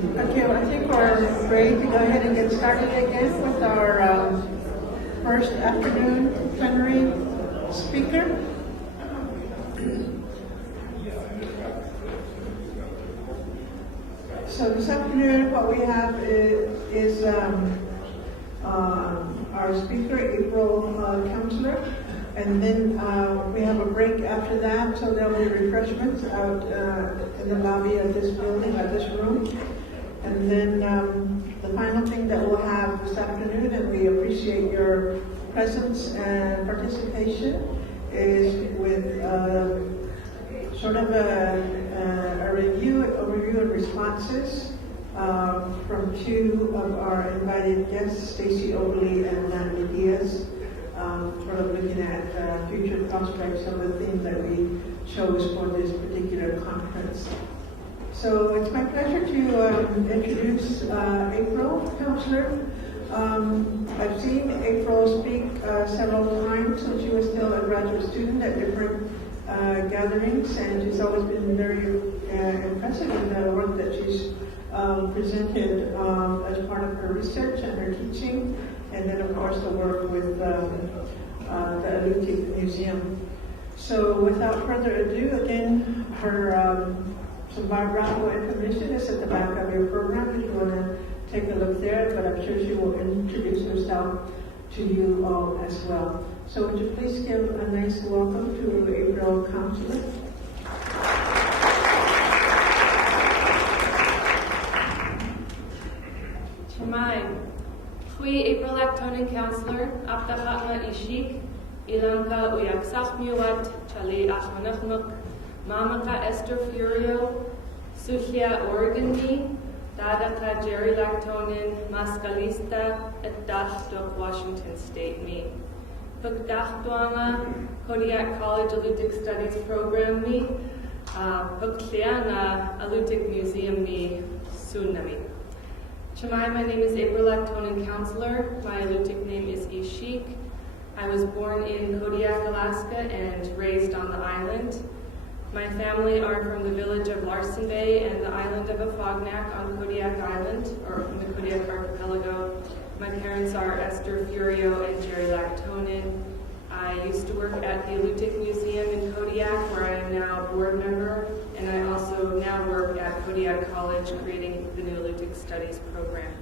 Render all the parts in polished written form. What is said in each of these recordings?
Okay, well, I think we're ready to go ahead and get started again with our first afternoon plenary speaker. So this afternoon, what we have is our speaker, Isiik Counceller, and then we have a break after that, so there'll be refreshments out in the lobby of this building, of this room. And then the final thing that we'll have this afternoon, and we appreciate your presence and participation, is with sort of a overview and responses from two of our invited guests, Stacey Oberly and Natalie Diaz, sort of looking at future prospects of the theme that we chose for this particular conference. So it's my pleasure to introduce Isiik Counceller. I've seen Isiik speak several times since she was still a graduate student at different gatherings, and she's always been very impressive in the work that she's presented as part of her research and her teaching, and then of course the work with the Alutiiq Museum. So without further ado, again, her some biographical information is at the back of your program if you want to take a look there, but I'm sure she will introduce herself to you all as well. So would you please give a nice welcome to Isiik Counceller. Chimay, Hui Isiik Counceller, Abdahatna Isiik, Alask'aarmiuwat, Chali Achmanachmuk, Mamaka Esther Furio, Suhia Oregoni, Dadaka Jerry Lactonin, Mascalista, et Dachtok Washington State Me. Bukdachtuanga, Kodiak College Alutiiq Studies Program Me, Bukliana Alutiiq Museum Me, Sunami. Chimay, my name is Isiik Counceller. My Alutiiq name is Isiik. I was born in Kodiak, Alaska, and raised on the island. My family are from the village of Larsen Bay and the island of Afognak on Kodiak Island, or from the Kodiak Archipelago. My parents are Esther Furio and Jerry Lactonin. I used to work at the Alutiiq Museum in Kodiak, where I am now a board member, and I also now work at Kodiak College creating the new Alutiiq Studies program.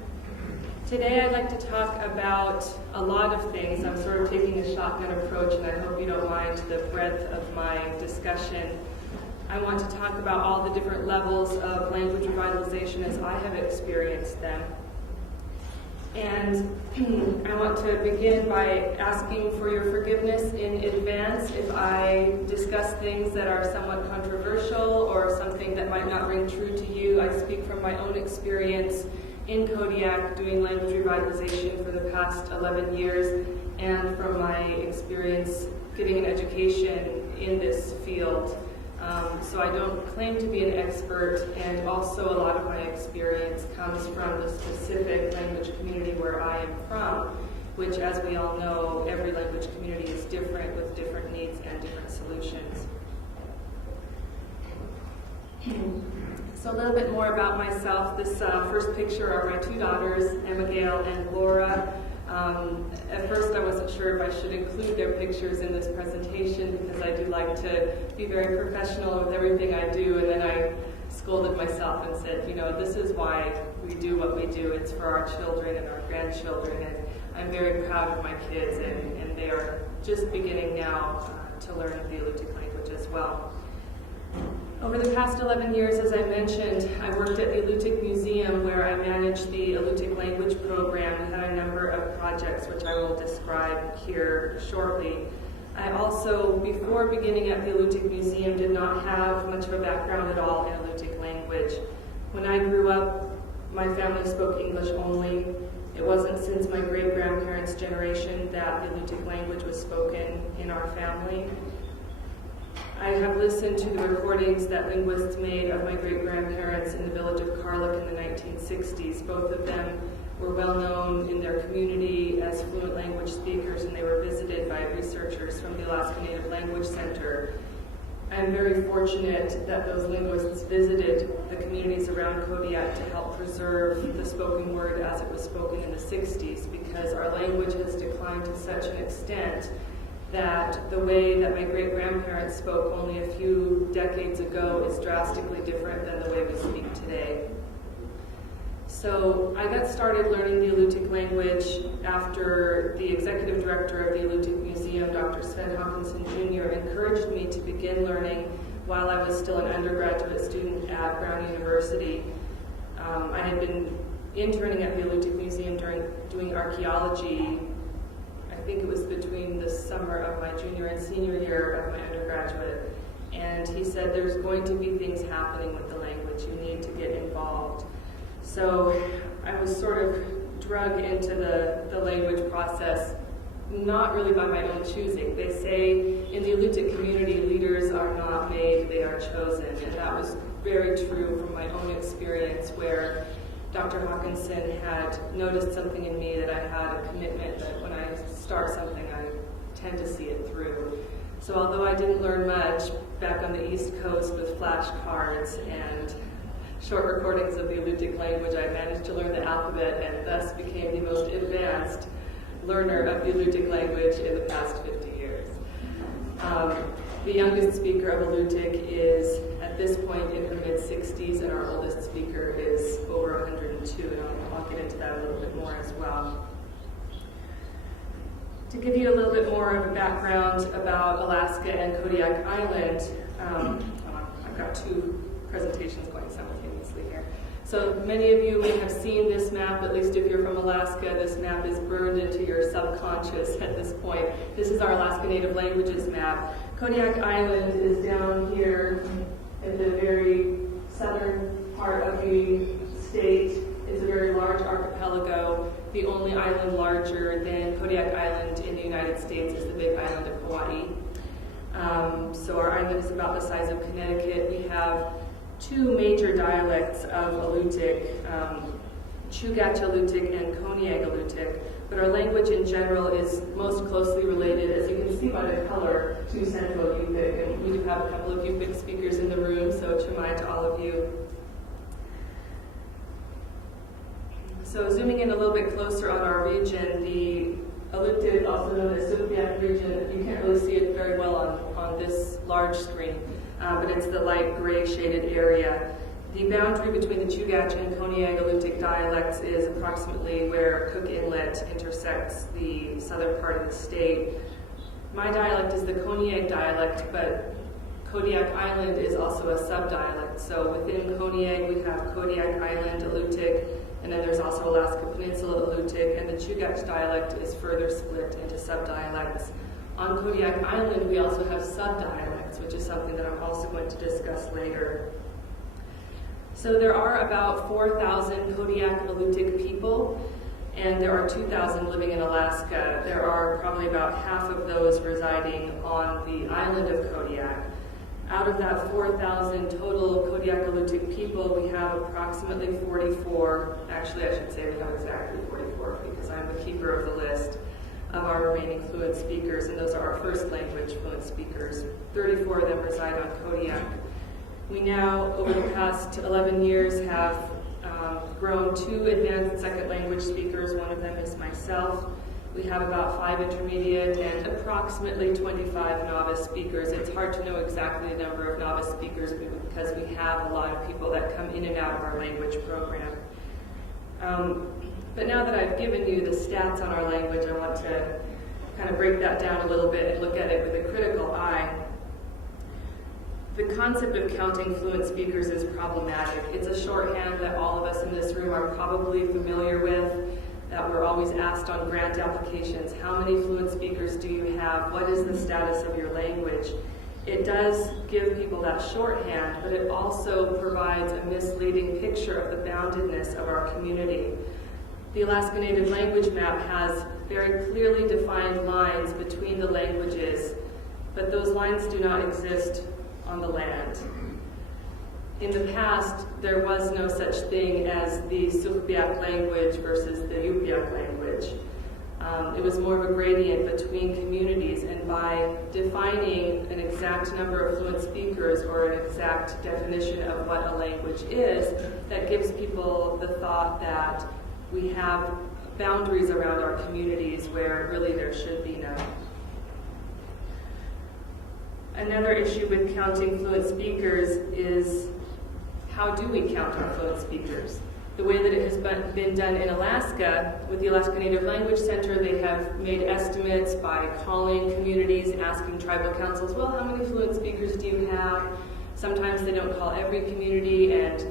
Today I'd like to talk about a lot of things. I'm sort of taking a shotgun approach, and I hope you don't mind the breadth of my discussion. I want to talk about all the different levels of language revitalization as I have experienced them. And I want to begin by asking for your forgiveness in advance if I discuss things that are somewhat controversial or something that might not ring true to you. I speak from my own experience in Kodiak doing language revitalization for the past 11 years, and from my experience getting an education in this field. So I don't claim to be an expert, and also a lot of my experience comes from the specific language community where I am from, which, as we all know, every language community is different with different needs and different solutions. So a little bit more about myself. This first picture are my two daughters, Abigail and Laura. At first I wasn't sure if I should include their pictures in this presentation because I do like to be very professional with everything I do, and then I scolded myself and said, you know, this is why we do what we do. It's for our children and our grandchildren, and I'm very proud of my kids, and they are just beginning now to learn the Alutiiq language as well. Over the past 11 years, as I mentioned, I worked at the Alutiiq Museum where I managed the Alutiiq language program. We had a number of projects which I will describe here shortly. I also, before beginning at the Alutiiq Museum, did not have much of a background at all in Alutiiq language. When I grew up, my family spoke English only. It wasn't since my great-grandparents' generation that the Alutiiq language was spoken in our family. I have listened to the recordings that linguists made of my great-grandparents in the village of Karluk in the 1960s. Both of them were well known in their community as fluent language speakers, and they were visited by researchers from the Alaska Native Language Center. I'm very fortunate that those linguists visited the communities around Kodiak to help preserve the spoken word as it was spoken in the 60s, because our language has declined to such an extent that the way that my great-grandparents spoke only a few decades ago is drastically different than the way we speak today. So I got started learning the Alutiiq language after the executive director of the Alutiiq Museum, Dr. Sven Hawkinson Jr., encouraged me to begin learning while I was still an undergraduate student at Brown University. I had been interning at the Alutiiq Museum doing archaeology. I think it was between the summer of my junior and senior year of my undergraduate. And he said, there's going to be things happening with the language. You need to get involved. So I was sort of drug into the language process, not really by my own choosing. They say in the Alutiiq community, leaders are not made, they are chosen. And that was very true from my own experience, where Dr. Hawkinson had noticed something in me, that I had a commitment that when I start something, I tend to see it through. So although I didn't learn much back on the East Coast with flashcards and short recordings of the Alutiiq language, I managed to learn the alphabet and thus became the most advanced learner of the Alutiiq language in the past 50 years. The youngest speaker of Alutiiq is, at this point, in her mid-60s, and our oldest speaker is over 102, and I'll get into that a little bit more as well. To give you a little bit more of a background about Alaska and Kodiak Island, I've got two presentations going simultaneously here. So many of you may have seen this map, at least if you're from Alaska. This map is burned into your subconscious at this point. This is our Alaska Native Languages map. Kodiak Island is down here in the very southern part of the state. It's a very large archipelago. The only island larger than Kodiak Island in the United States is the Big Island of Hawaii. So our island is about the size of Connecticut. We have two major dialects of Alutiiq, Chugach Alutiiq and Koniag Alutiiq, but our language in general is most closely related, as you can see by the color, to Central Yupik, and we do have a couple of Yupik speakers in the room, so Chamai to all of you. So zooming in a little bit closer on our region, the Alutiiq, also known as Sugpiaq region, you can't really see it very well on this large screen, but it's the light gray shaded area. The boundary between the Chugach and Koniag Alutiiq dialects is approximately where Cook Inlet intersects the southern part of the state. My dialect is the Koniag dialect, but Kodiak Island is also a subdialect. So within Koniag we have Kodiak Island Alutiiq, and then there's also Alaska Peninsula Alutiiq, and the Chugach dialect is further split into subdialects. On Kodiak Island we also have subdialects, which is something that I'm also going to discuss later. So there are about 4,000 Kodiak Alutiiq people, and there are 2,000 living in Alaska. There are probably about half of those residing on the island of Kodiak. Out of that 4,000 total Kodiak Alutiiq people, we have approximately 44, actually I should say we have exactly 44 because I'm the keeper of the list of our remaining fluent speakers, and those are our first language fluent speakers. 34 of them reside on Kodiak. We now, over the past 11 years, have grown 2 advanced second language speakers. One of them is myself. We have about 5 intermediate and approximately 25 novice speakers. It's hard to know exactly the number of novice speakers because we have a lot of people that come in and out of our language program. But now that I've given you the stats on our language, I want to kind of break that down a little bit and look at it with a critical eye. The concept of counting fluent speakers is problematic. It's a shorthand that all of us in this room are probably familiar with, that we're always asked on grant applications. How many fluent speakers do you have? What is the status of your language? It does give people that shorthand, but it also provides a misleading picture of the boundedness of our community. The Alaska Native Language Map has very clearly defined lines between the languages, but those lines do not exist on the land. In the past, there was no such thing as the Sugpiaq language versus the Yup'ik language. It was more of a gradient between communities, and by defining an exact number of fluent speakers or an exact definition of what a language is, that gives people the thought that we have boundaries around our communities where really there should be none. Another issue with counting fluent speakers is, how do we count our fluent speakers? The way that it has been done in Alaska, with the Alaska Native Language Center, they have made estimates by calling communities, asking tribal councils, well, how many fluent speakers do you have? Sometimes they don't call every community, and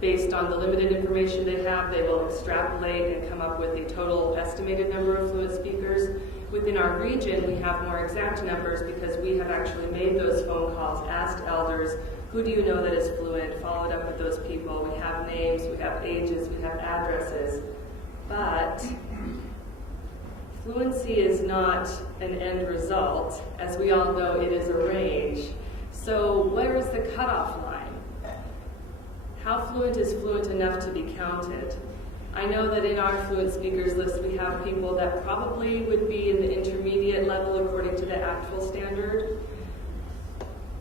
based on the limited information they have, they will extrapolate and come up with a total estimated number of fluent speakers. Within our region, we have more exact numbers because we have actually made those phone calls, asked elders, who do you know that is fluent, followed up with those people. We have names, we have ages, we have addresses. But fluency is not an end result. As we all know, it is a range. So where is the cutoff line? How fluent is fluent enough to be counted? I know that in our fluent speakers list we have people that probably would be in the intermediate level according to the actual standard.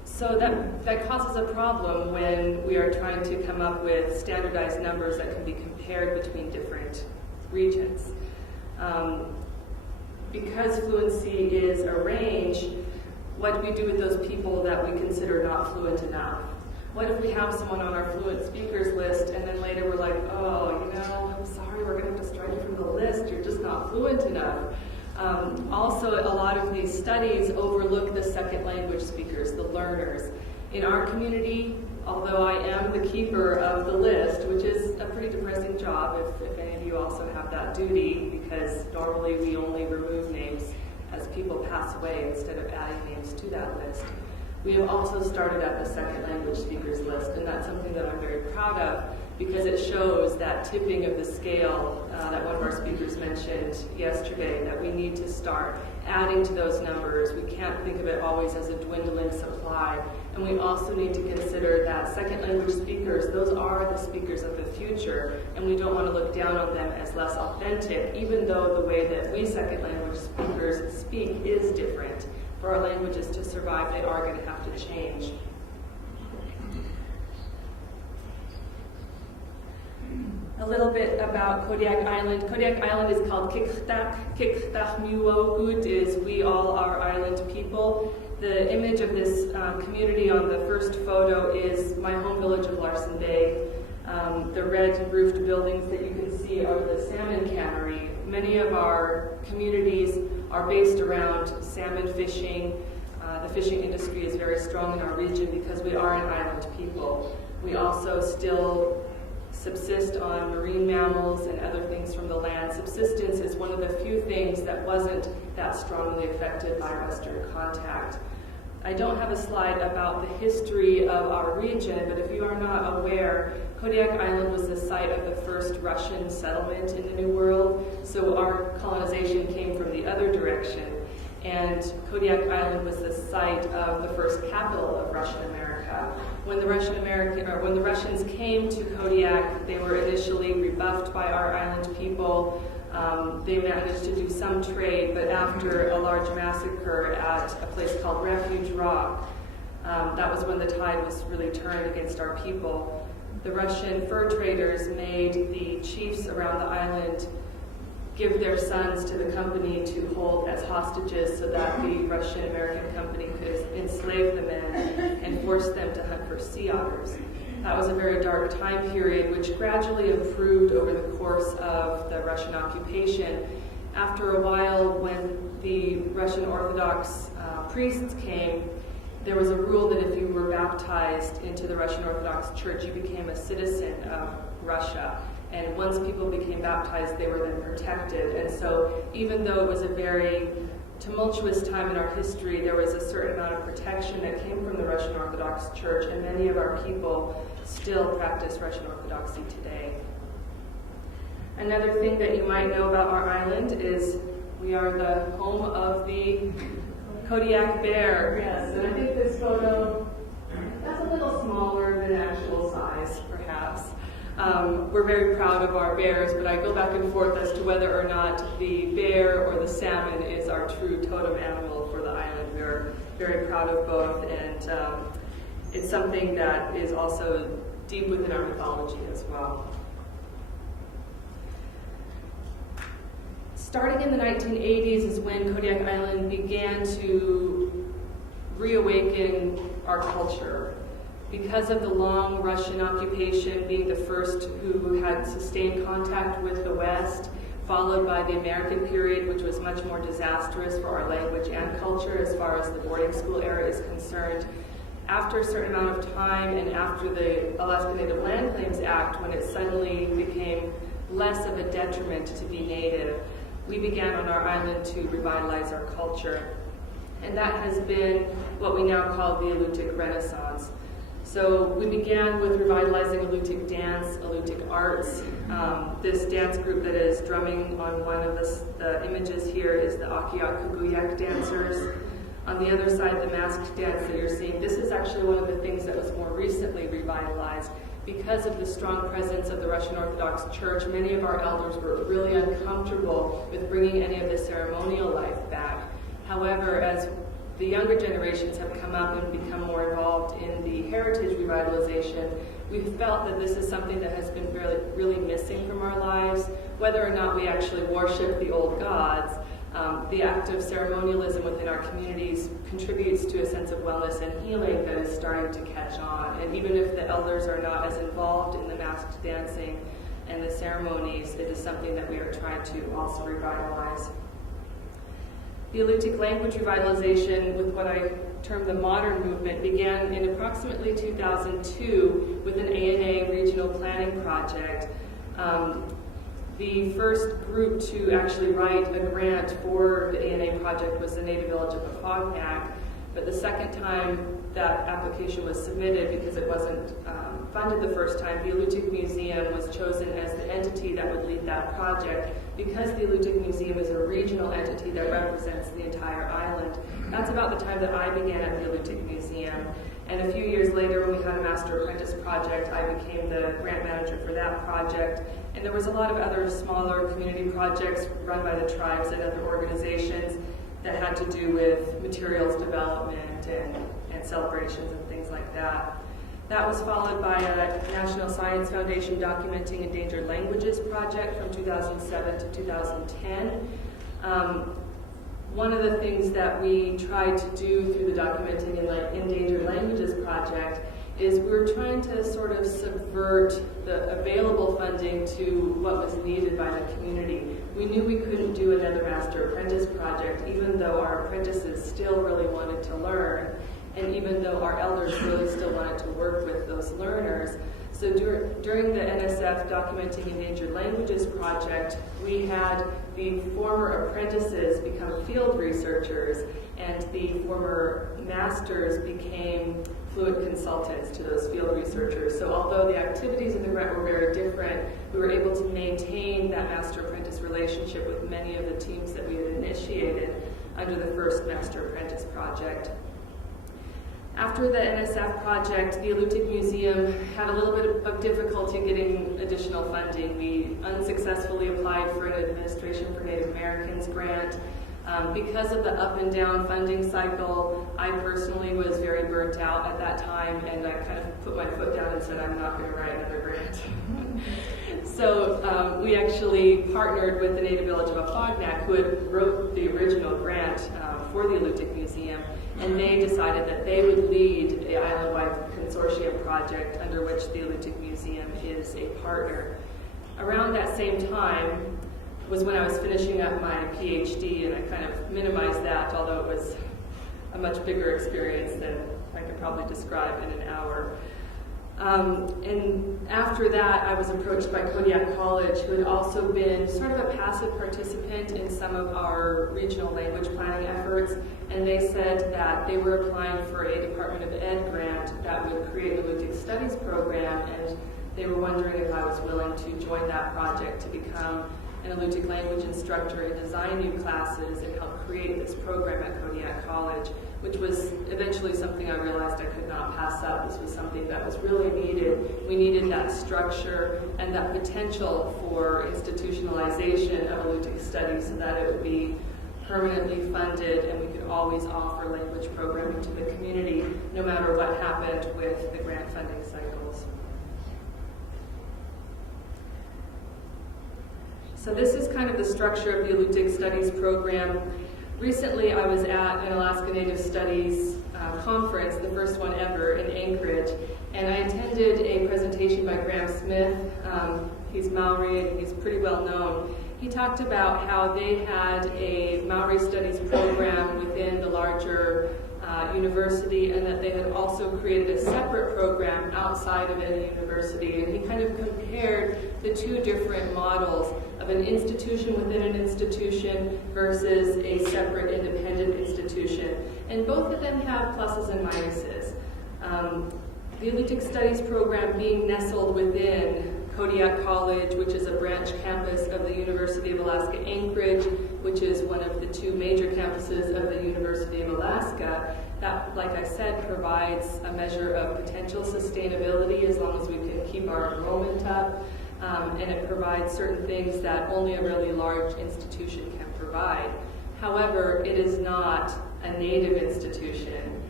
So that causes a problem when we are trying to come up with standardized numbers that can be compared between different regions. Because fluency is a range, what do we do with those people that we consider not fluent enough? What if we have someone on our fluent speakers list and then later we're like, oh, I'm sorry, we're going to have to strike you from the list, you're just not fluent enough. Also, a lot of these studies overlook the second language speakers, the learners. In our community, although I am the keeper of the list, which is a pretty depressing job if any of you also have that duty, because normally we only remove names as people pass away instead of adding names to that list. We have also started up a second language speakers list, and that's something that I'm very proud of because it shows that tipping of the scale that one of our speakers mentioned yesterday, that we need to start adding to those numbers. We can't think of it always as a dwindling supply. And we also need to consider that second language speakers, those are the speakers of the future, and we don't want to look down on them as less authentic, even though the way that we second language speakers speak is different. For our languages to survive, they are going to have to change. A little bit about Kodiak Island. Kodiak Island is called Qik'rtarmiuwaukut, is we all are island people. The image of this community on the first photo is my home village of Larsen Bay. The red roofed buildings that you can see are the salmon cannery. Many of our communities are based around salmon fishing. The fishing industry is very strong in our region because we are an island people. We also still subsist on marine mammals and other things from the land. Subsistence is one of the few things that wasn't that strongly affected by Western contact. I don't have a slide about the history of our region, but if you are not aware, Kodiak Island was the site of the first Russian settlement in the New World, so our colonization came from the other direction. And Kodiak Island was the site of the first capital of Russian America. When the Russians came to Kodiak, they were initially rebuffed by our island people. They managed to do some trade, but after a large massacre at a place called Refuge Rock, that was when the tide was really turned against our people. The Russian fur traders made the chiefs around the island give their sons to the company to hold as hostages so that the Russian-American company could enslave the men and force them to hunt for sea otters. That was a very dark time period, which gradually improved over the course of the Russian occupation. After a while, when the Russian Orthodox priests came, there was a rule that if you were baptized into the Russian Orthodox Church, you became a citizen of Russia. And once people became baptized, they were then protected. And so even though it was a very tumultuous time in our history, there was a certain amount of protection that came from the Russian Orthodox Church, and many of our people still practice Russian Orthodoxy today. Another thing that you might know about our island is we are the home of the Kodiak bear. Yes, and I think this photo, that's a little smaller than actual size, perhaps. We're very proud of our bears, but I go back and forth as to whether or not the bear or the salmon is our true totem animal for the island. We're very proud of both, and it's something that is also deep within our mythology as well. Starting in the 1980s is when Kodiak Island began to reawaken our culture. Because of the long Russian occupation, being the first who had sustained contact with the West, followed by the American period, which was much more disastrous for our language and culture as far as the boarding school era is concerned. After a certain amount of time, and after the Alaska Native Land Claims Act, when it suddenly became less of a detriment to be Native, we began on our island to revitalize our culture. And that has been what we now call the Alutiiq Renaissance. So we began with revitalizing Alutiiq dance, Alutiiq arts. This dance group that is drumming on one of the images here is the Qik'rtarmiuwat dancers. On the other side, the masked dance that you're seeing, this is actually one of the things that was more recently revitalized. Because of the strong presence of the Russian Orthodox Church, many of our elders were really uncomfortable with bringing any of the ceremonial life back. However, as the younger generations have come up and become more involved in the heritage revitalization, we've felt that this is something that has been really missing from our lives. Whether or not we actually worship the old gods, the act of ceremonialism within our communities contributes to a sense of wellness and healing that is starting to catch on. And even if the elders are not as involved in the masked dancing and the ceremonies, it is something that we are trying to also revitalize. The Alutiiq language revitalization, with what I term the modern movement, began in approximately 2002 with an ANA regional planning project. The first group to actually write a grant for the ANA project was the Native Village of Afognak, but the second time that application was submitted, because it wasn't funded the first time, the Alutiiq Museum was chosen as the entity that would lead that project, because the Alutiiq Museum is a regional entity that represents the entire island. That's about the time that I began at the Alutiiq Museum. And a few years later, when we had a Master Apprentice project, I became the grant manager for that project. And there was a lot of other smaller community projects run by the tribes and other organizations that had to do with materials development and celebrations and things like that. That was followed by a National Science Foundation Documenting Endangered Languages project from 2007 to 2010. One of the things that we tried to do through the Documenting Endangered Languages project is we were trying to sort of subvert the available funding to what was needed by the community. We knew we couldn't do another Master Apprentice project, even though our apprentices still really wanted to learn, and even though our elders really still wanted to work with those learners. So during the NSF Documenting Endangered Languages project, we had the former apprentices become field researchers, and the former masters became fluid consultants to those field researchers. So although the activities in the grant were very different, we were able to maintain that master-apprentice relationship with many of the teams that we had initiated under the first Master Apprentice project. After the NSF project, the Alutiiq Museum had a little bit of difficulty getting additional funding. We unsuccessfully applied for an Administration for Native Americans grant. Because of the up and down funding cycle, I personally was very burnt out at that time, and I kind of put my foot down and said, I'm not going to write another grant. So we actually partnered with the Native Village of Afognak, who had wrote the original grant for the Alutiiq Museum, and they decided that they would lead the island-wide consortium project under which the Alutiiq Museum is a partner. Around that same time was when I was finishing up my PhD, and I kind of minimized that, although it was a much bigger experience than I could probably describe in an hour. And after that, I was approached by Kodiak College, who had also been sort of a passive participant in some of our regional language planning efforts, and they said that they were applying for a Department of Ed grant that would create an Alutiiq Studies program, and they were wondering if I was willing to join that project to become an Alutiiq language instructor and design new classes and help create this program at Qik'rtarmiuwat College, which was eventually something I realized I could not pass up. This was something that was really needed. We needed that structure and that potential for institutionalization of Alutiiq studies so that it would be permanently funded and we could always offer language programming to the community no matter what happened with the grant funding cycles. So this is kind of the structure of the Alutiiq Studies program. Recently I was at an Alaska Native Studies conference, the first one ever in Anchorage, and I attended a presentation by Graham Smith. He's Maori and he's pretty well known. He talked about how they had a Maori studies program within the larger university and that they had also created a separate program outside of a university. And he kind of compared the two different models of an institution within an institution versus a separate independent institution. And both of them have pluses and minuses. The Alutiiq Studies program being nestled within Qik'rtarmiuwat College, which is a branch campus of the University of Alaska Anchorage, which is one of the two major campuses of the University of Alaska. That, like I said, provides a measure of potential sustainability as long as we can keep our enrollment up, and it provides certain things that only a really large institution can provide. However, it is not a Native institution.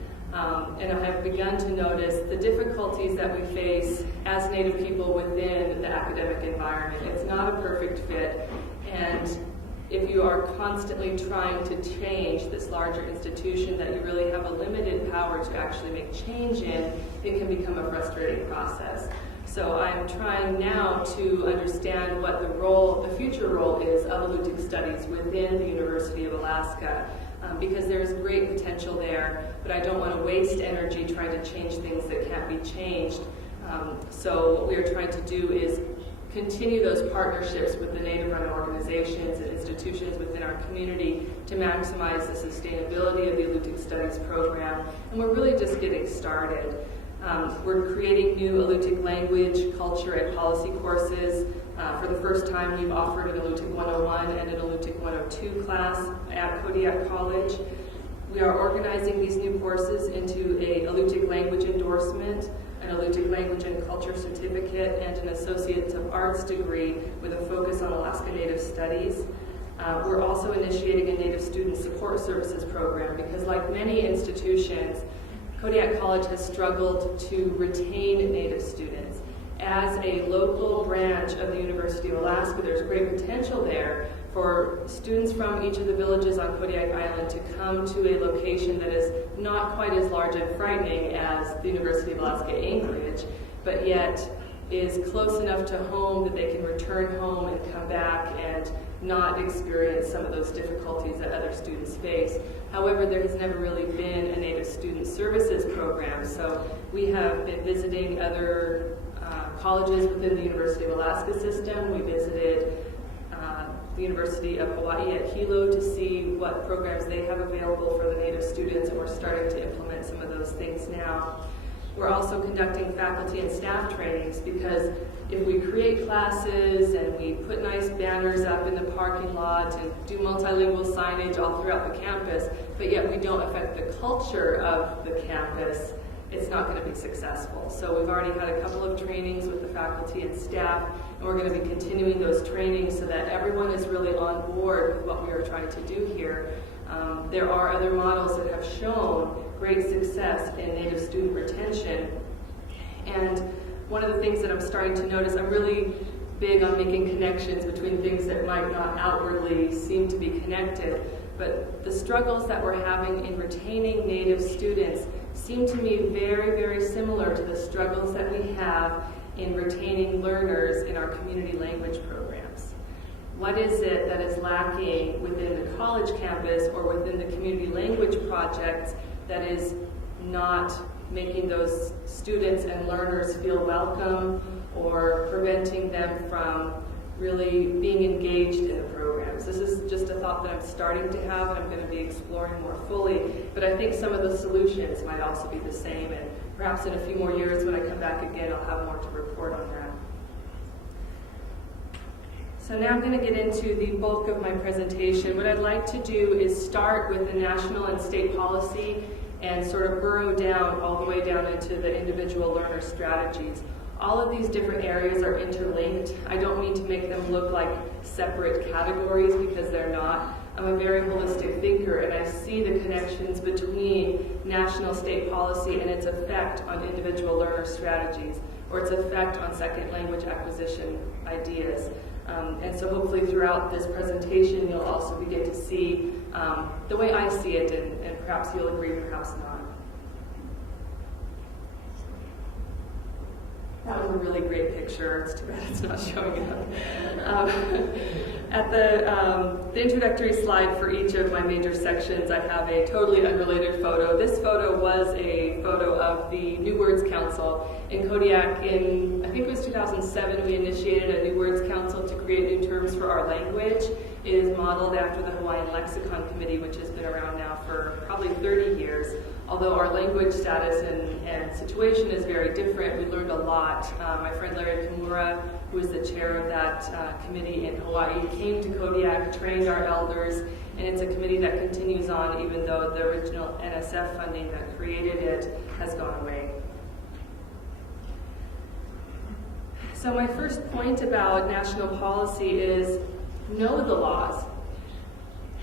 And I have begun to notice the difficulties that we face as Native people within the academic environment. It's not a perfect fit, and if you are constantly trying to change this larger institution that you really have a limited power to actually make change in, it can become a frustrating process. So I'm trying now to understand what the future role is of Alutiiq Studies within the University of Alaska. Because there is great potential there, but I don't want to waste energy trying to change things that can't be changed. So what we are trying to do is continue those partnerships with the Native-run organizations and institutions within our community to maximize the sustainability of the Alutiiq Studies program, and we're really just getting started. We're creating new Alutiiq language, culture, and policy courses. For the first time, we've offered an Alutiiq 101 and an Alutiiq 102 class at Qik'rtarmiuwat College. We are organizing these new courses into a Alutiiq language endorsement, an Alutiiq language and culture certificate, and an Associate of Arts degree with a focus on Alaska Native Studies. We're also initiating a Native Student Support Services program because, like many institutions, Qik'rtarmiuwat College has struggled to retain Native students. As a local branch of the University of Alaska, there's great potential there for students from each of the villages on Kodiak Island to come to a location that is not quite as large and frightening as the University of Alaska Anchorage, but yet is close enough to home that they can return home and come back and not experience some of those difficulties that other students face. However, there has never really been a Native Student Services program, so we have been visiting other colleges within the University of Alaska system. We visited the University of Hawaii at Hilo to see what programs they have available for the Native students, and we're starting to implement some of those things now. We're also conducting faculty and staff trainings because if we create classes and we put nice banners up in the parking lot and do multilingual signage all throughout the campus, but yet we don't affect the culture of the campus, it's not going to be successful. So we've already had a couple of trainings with the faculty and staff, and we're going to be continuing those trainings so that everyone is really on board with what we are trying to do here. There are other models that have shown great success in Native student retention, and one of the things that I'm starting to notice, I'm really big on making connections between things that might not outwardly seem to be connected, but the struggles that we're having in retaining Native students seem to me very, very similar to the struggles that we have in retaining learners in our community language programs. What is it that is lacking within the college campus or within the community language projects that is not making those students and learners feel welcome or preventing them from really being engaged in the programs? This is just a thought that I'm starting to have and I'm going to be exploring more fully, but I think some of the solutions might also be the same, and perhaps in a few more years when I come back again I'll have more to report on that. So now I'm going to get into the bulk of my presentation. What I'd like to do is start with the national and state policy and sort of burrow down all the way down into the individual learner strategies. All of these different areas are interlinked. I don't mean to make them look like separate categories because they're not. I'm a very holistic thinker, and I see the connections between national state policy and its effect on individual learner strategies, or its effect on second language acquisition ideas. And so hopefully throughout this presentation you'll also begin to see the way I see it, and perhaps you'll agree, perhaps not. That was a really great picture. It's too bad it's not showing up. At the introductory slide for each of my major sections, I have a totally unrelated photo. This photo was a photo of the New Words Council in Kodiak in, I think it was 2007, we initiated a New Words Council to create new terms for our language. It is modeled after the Hawaiian Lexicon Committee, which has been around now for probably 30 years. Although our language status and situation is very different, we learned a lot. My friend Larry Kimura, who is the chair of that committee in Hawaii, came to Kodiak, trained our elders, and it's a committee that continues on even though the original NSF funding that created it has gone away. So my first point about national policy is know the laws.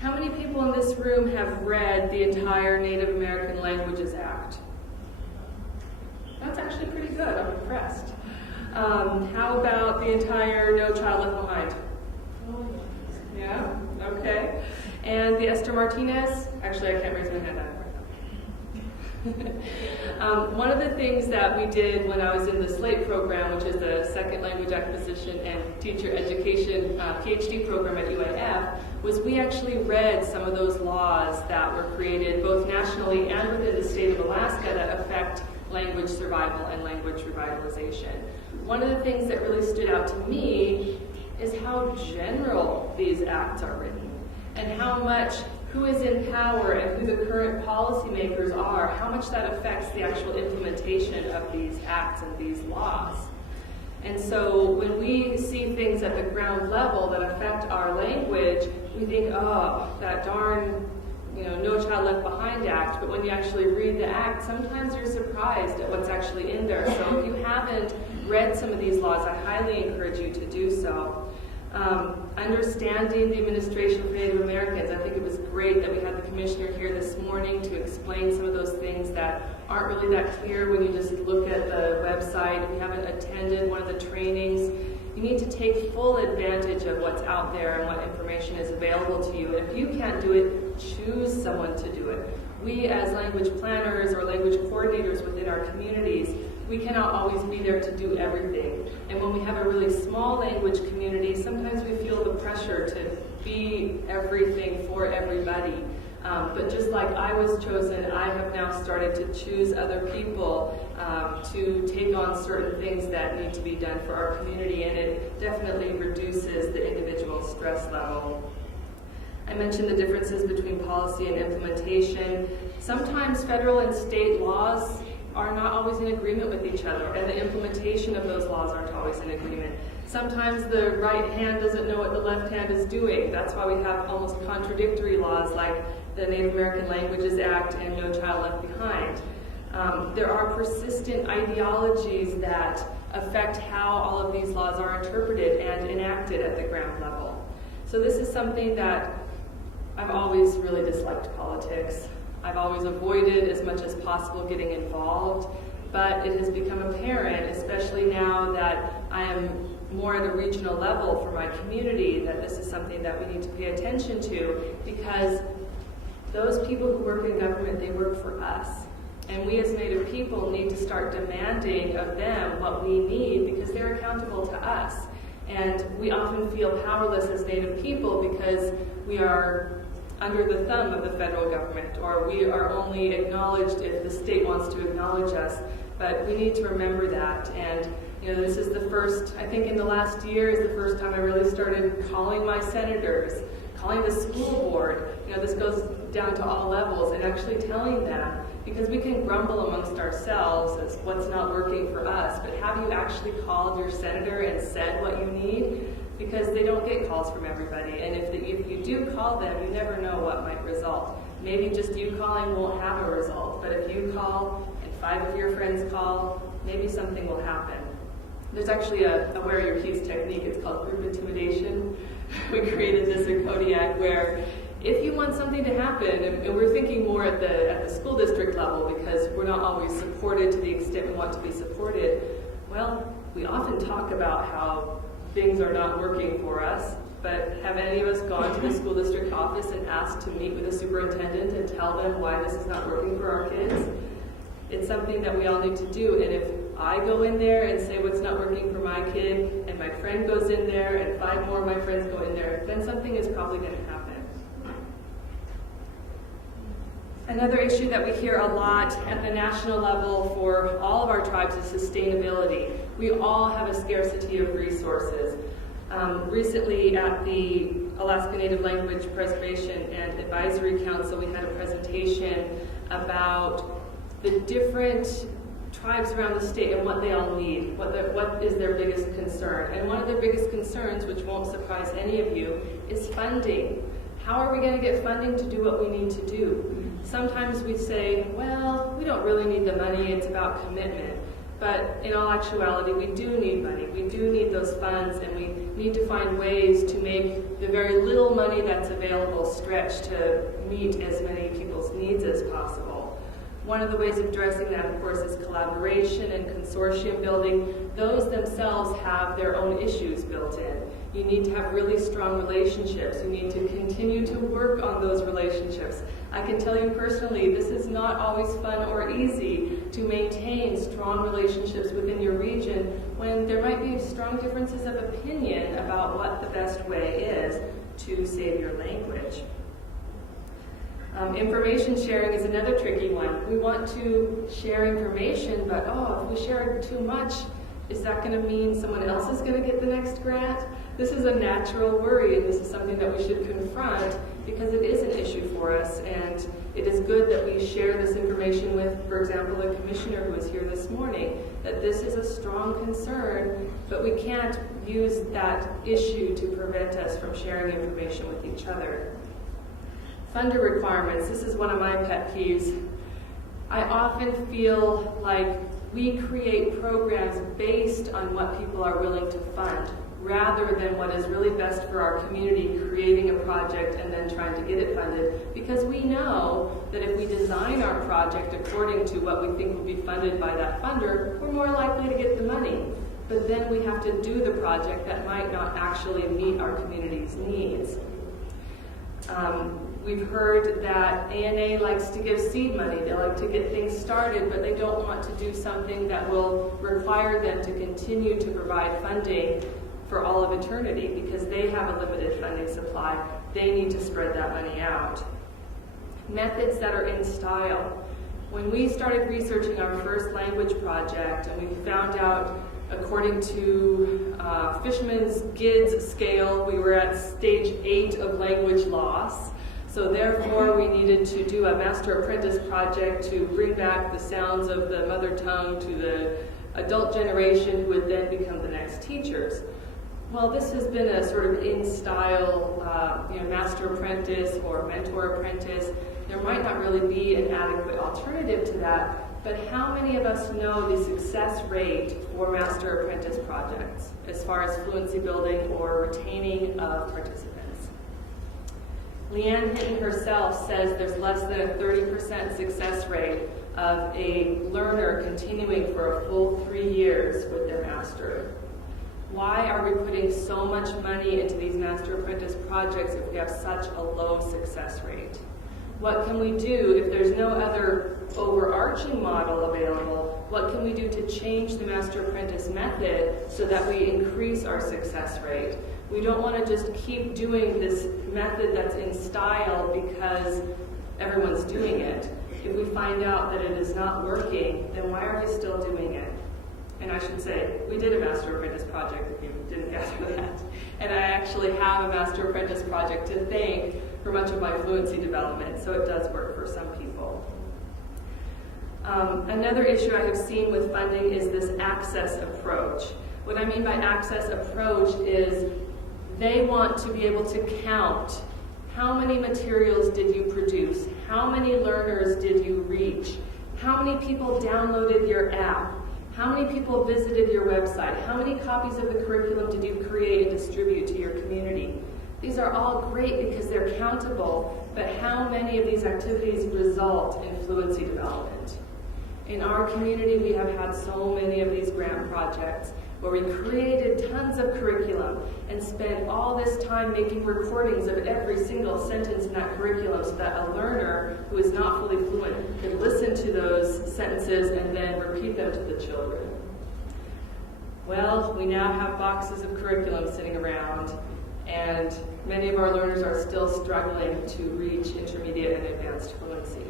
How many people in this room have read the entire Native American Languages Act? That's actually pretty good. I'm impressed. How about the entire No Child Left Behind? Yeah? Okay. And the Esther Martinez? Actually, I can't raise my hand. One of the things that we did when I was in the SLATE program, which is the Second Language Acquisition and Teacher Education PhD program at UAF, was we actually read some of those laws that were created both nationally and within the state of Alaska that affect language survival and language revitalization. One of the things that really stood out to me is how general these acts are written and how much who is in power and who the current policymakers are, how much that affects the actual implementation of these acts and these laws. And so when we see things at the ground level that affect our language, we think, oh, that darn, No Child Left Behind Act. But when you actually read the act, sometimes you're surprised at what's actually in there. So if you haven't read some of these laws, I highly encourage you to do so. Understanding the Administration for Native Americans. I think it was great that we had the commissioner here this morning to explain some of those things that aren't really that clear when you just look at the website. If you haven't attended one of the trainings, you need to take full advantage of what's out there and what information is available to you. And if you can't do it, choose someone to do it. We as language planners or language coordinators within our communities, we cannot always be there to do everything. And when we have a really small language community, sometimes we feel the pressure to be everything for everybody. But just like I was chosen, I have now started to choose other people to take on certain things that need to be done for our community, and it definitely reduces the individual stress level. I mentioned the differences between policy and implementation. Sometimes federal and state laws are not always in agreement with each other, and the implementation of those laws aren't always in agreement. Sometimes the right hand doesn't know what the left hand is doing. That's why we have almost contradictory laws like the Native American Languages Act and No Child Left Behind. There are persistent ideologies that affect how all of these laws are interpreted and enacted at the ground level. So this is something that I've always really disliked politics. I've always avoided as much as possible getting involved, but it has become apparent, especially now that I am more at a regional level for my community, that this is something that we need to pay attention to, because those people who work in government, they work for us. And we as Native people need to start demanding of them what we need, because they're accountable to us. And we often feel powerless as Native people because we are under the thumb of the federal government, or we are only acknowledged if the state wants to acknowledge us. But we need to remember that. And this is the first, I think in the last year is the first time I really started calling my senators, calling the school board. This goes down to all levels, and actually telling them, because we can grumble amongst ourselves as what's not working for us, but have you actually called your senator and said what you need? because they don't get calls from everybody. And if you do call them, you never know what might result. Maybe just you calling won't have a result, but if you call and 5 of your friends call, maybe something will happen. There's actually a wear your keys technique. It's called group intimidation. We created this in Kodiak where if you want something to happen, and we're thinking more at the school district level because we're not always supported to the extent we want to be supported, well, we often talk about how things are not working for us, but have any of us gone to the school district office and asked to meet with the superintendent and tell them why this is not working for our kids? It's something that we all need to do, and if I go in there and say what's not working for my kid, and my friend goes in there, and 5 more of my friends go in there, then something is probably going to happen. Another issue that we hear a lot at the national level for all of our tribes is sustainability. We all have a scarcity of resources. Recently at the Alaska Native Language Preservation and Advisory Council, we had a presentation about the different tribes around the state and what they all need, what is their biggest concern. And one of their biggest concerns, which won't surprise any of you, is funding. How are we going to get funding to do what we need to do? Sometimes we say, well, we don't really need the money, it's about commitment. But in all actuality, we do need money. We do need those funds, and we need to find ways to make the very little money that's available stretch to meet as many people's needs as possible. One of the ways of addressing that, of course, is collaboration and consortium building. Those themselves have their own issues built in. You need to have really strong relationships. You need to continue to work on those relationships. I can tell you personally, this is not always fun or easy to maintain strong relationships within your region when there might be strong differences of opinion about what the best way is to save your language. Information sharing is another tricky one. We want to share information, but if we share too much, is that going to mean someone else is going to get the next grant? This is a natural worry, and this is something that we should confront because it is an issue for us, and it is good that we share this information with, for example, the commissioner who was here this morning, that this is a strong concern, but we can't use that issue to prevent us from sharing information with each other. Funder requirements, this is one of my pet peeves. I often feel like we create programs based on what people are willing to fund, rather than what is really best for our community, creating a project and then trying to get it funded. Because we know that if we design our project according to what we think will be funded by that funder, we're more likely to get the money. But then we have to do the project that might not actually meet our community's needs. We've heard that ANA likes to give seed money. They like to get things started, but they don't want to do something that will require them to continue to provide funding for all of eternity because they have a limited funding supply. They need to spread that money out. Methods that are in style. When we started researching our first language project and we found out, according to Fishman's GIDS scale, we were at stage 8 of language loss. So therefore, we needed to do a master apprentice project to bring back the sounds of the mother tongue to the adult generation who would then become the next teachers. Well, this has been a sort of in-style master apprentice or mentor apprentice. There might not really be an adequate alternative to that, but how many of us know the success rate for master apprentice projects as far as fluency building or retaining of participants? Leanne Hinton herself says there's less than a 30% success rate of a learner continuing for a full 3 years with their master. Why are we putting so much money into these master apprentice projects if we have such a low success rate? What can we do if there's no other overarching model available? What can we do to change the master apprentice method so that we increase our success rate? We don't want to just keep doing this method that's in style because everyone's doing it. If we find out that it is not working, then why are we still doing it? And I should say, we did a master apprentice project, if you didn't gather that. And I actually have a master apprentice project to thank for much of my fluency development, so it does work for some people. Another issue I have seen with funding is this access approach. What I mean by access approach is They want to be able to count how many materials did you produce, how many learners did you reach, how many people downloaded your app, how many people visited your website, how many copies of the curriculum did you create and distribute to your community. These are all great because they're countable, but how many of these activities result in fluency development? In our community, we have had so many of these grant projects where we created tons of curriculum and spent all this time making recordings of every single sentence in that curriculum so that a learner who is not fully fluent could listen to those sentences and then repeat them to the children. Well, we now have boxes of curriculum sitting around, and many of our learners are still struggling to reach intermediate and advanced fluency.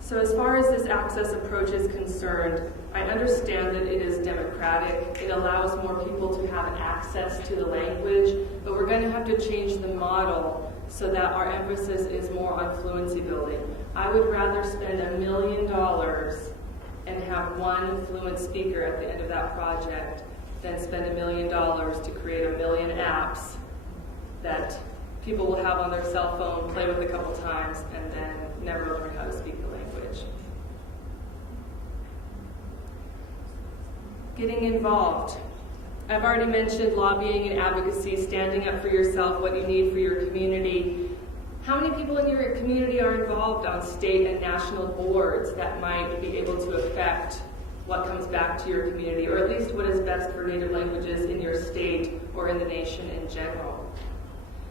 So as far as this access approach is concerned, I understand that it is democratic. It allows more people to have access to the language, but we're going to have to change the model so that our emphasis is more on fluency building. I would rather spend $1 million and have one fluent speaker at the end of that project than spend $1 million to create 1 million apps that people will have on their cell phone, play with a couple times, and then never learn how to speak the language. Getting involved. I've already mentioned lobbying and advocacy, standing up for yourself, what you need for your community. How many people in your community are involved on state and national boards that might be able to affect what comes back to your community, or at least what is best for Native languages in your state or in the nation in general?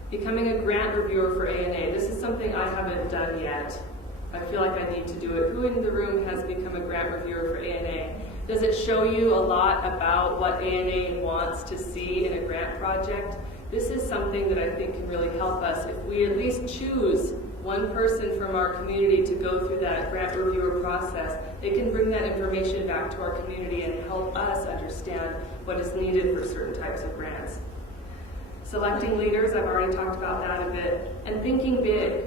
Becoming a grant reviewer for ANA. This is something I haven't done yet. I feel like I need to do it. Who in the room has become a grant reviewer for ANA? Does it show you a lot about what ANA wants to see in a grant project? This is something that I think can really help us. If we at least choose one person from our community to go through that grant reviewer process, they can bring that information back to our community and help us understand what is needed for certain types of grants. Selecting leaders, I've already talked about that a bit, and thinking big.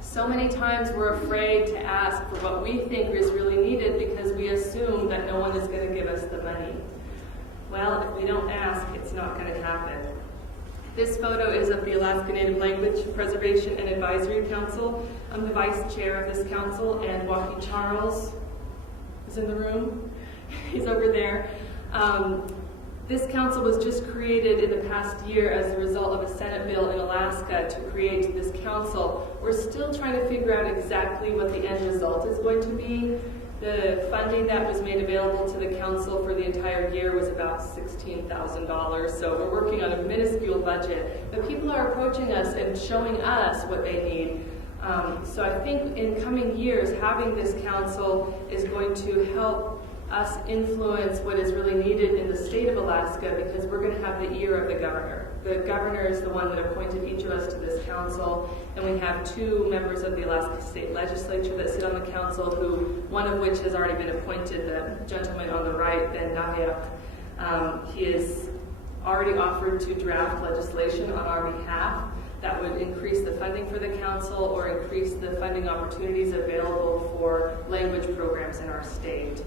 So many times we're afraid to ask for what we think is really needed because we assume that no one is going to give us the money. Well, if we don't ask, it's not going to happen. This photo is of the Alaska Native Language Preservation and Advisory Council. I'm the vice chair of this council, and Joaquin Charles is in the room. He's over there. This council was just created in the past year as a result of a Senate bill in Alaska to create this council. We're still trying to figure out exactly what the end result is going to be. The funding that was made available to the council for the entire year was about $16,000, so we're working on a minuscule budget. But people are approaching us and showing us what they need. So I think in coming years, having this council is going to help us influence what is really needed in the state of Alaska, because we're going to have the ear of the governor. The governor is the one that appointed each of us to this council, and we have 2 members of the Alaska State Legislature that sit on the council, one of which has already been appointed, the gentleman on the right, Ben Nahiak. He has already offered to draft legislation on our behalf that would increase the funding for the council or increase the funding opportunities available for language programs in our state.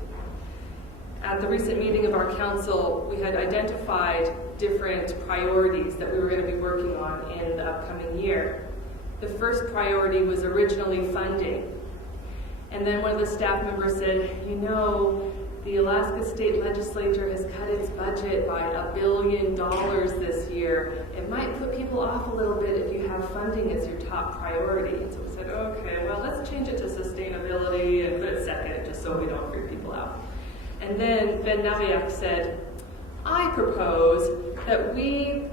At the recent meeting of our council, we had identified different priorities that we were going to be working on in the upcoming year. The first priority was originally funding. And then one of the staff members said, you know, the Alaska State Legislature has cut its budget by $1 billion this year. It might put people off a little bit if you have funding as your top priority. And so we said, okay, well, let's change it to sustainability and put it second, just so we don't freak people out. And then Ben Nahiak said, I propose that we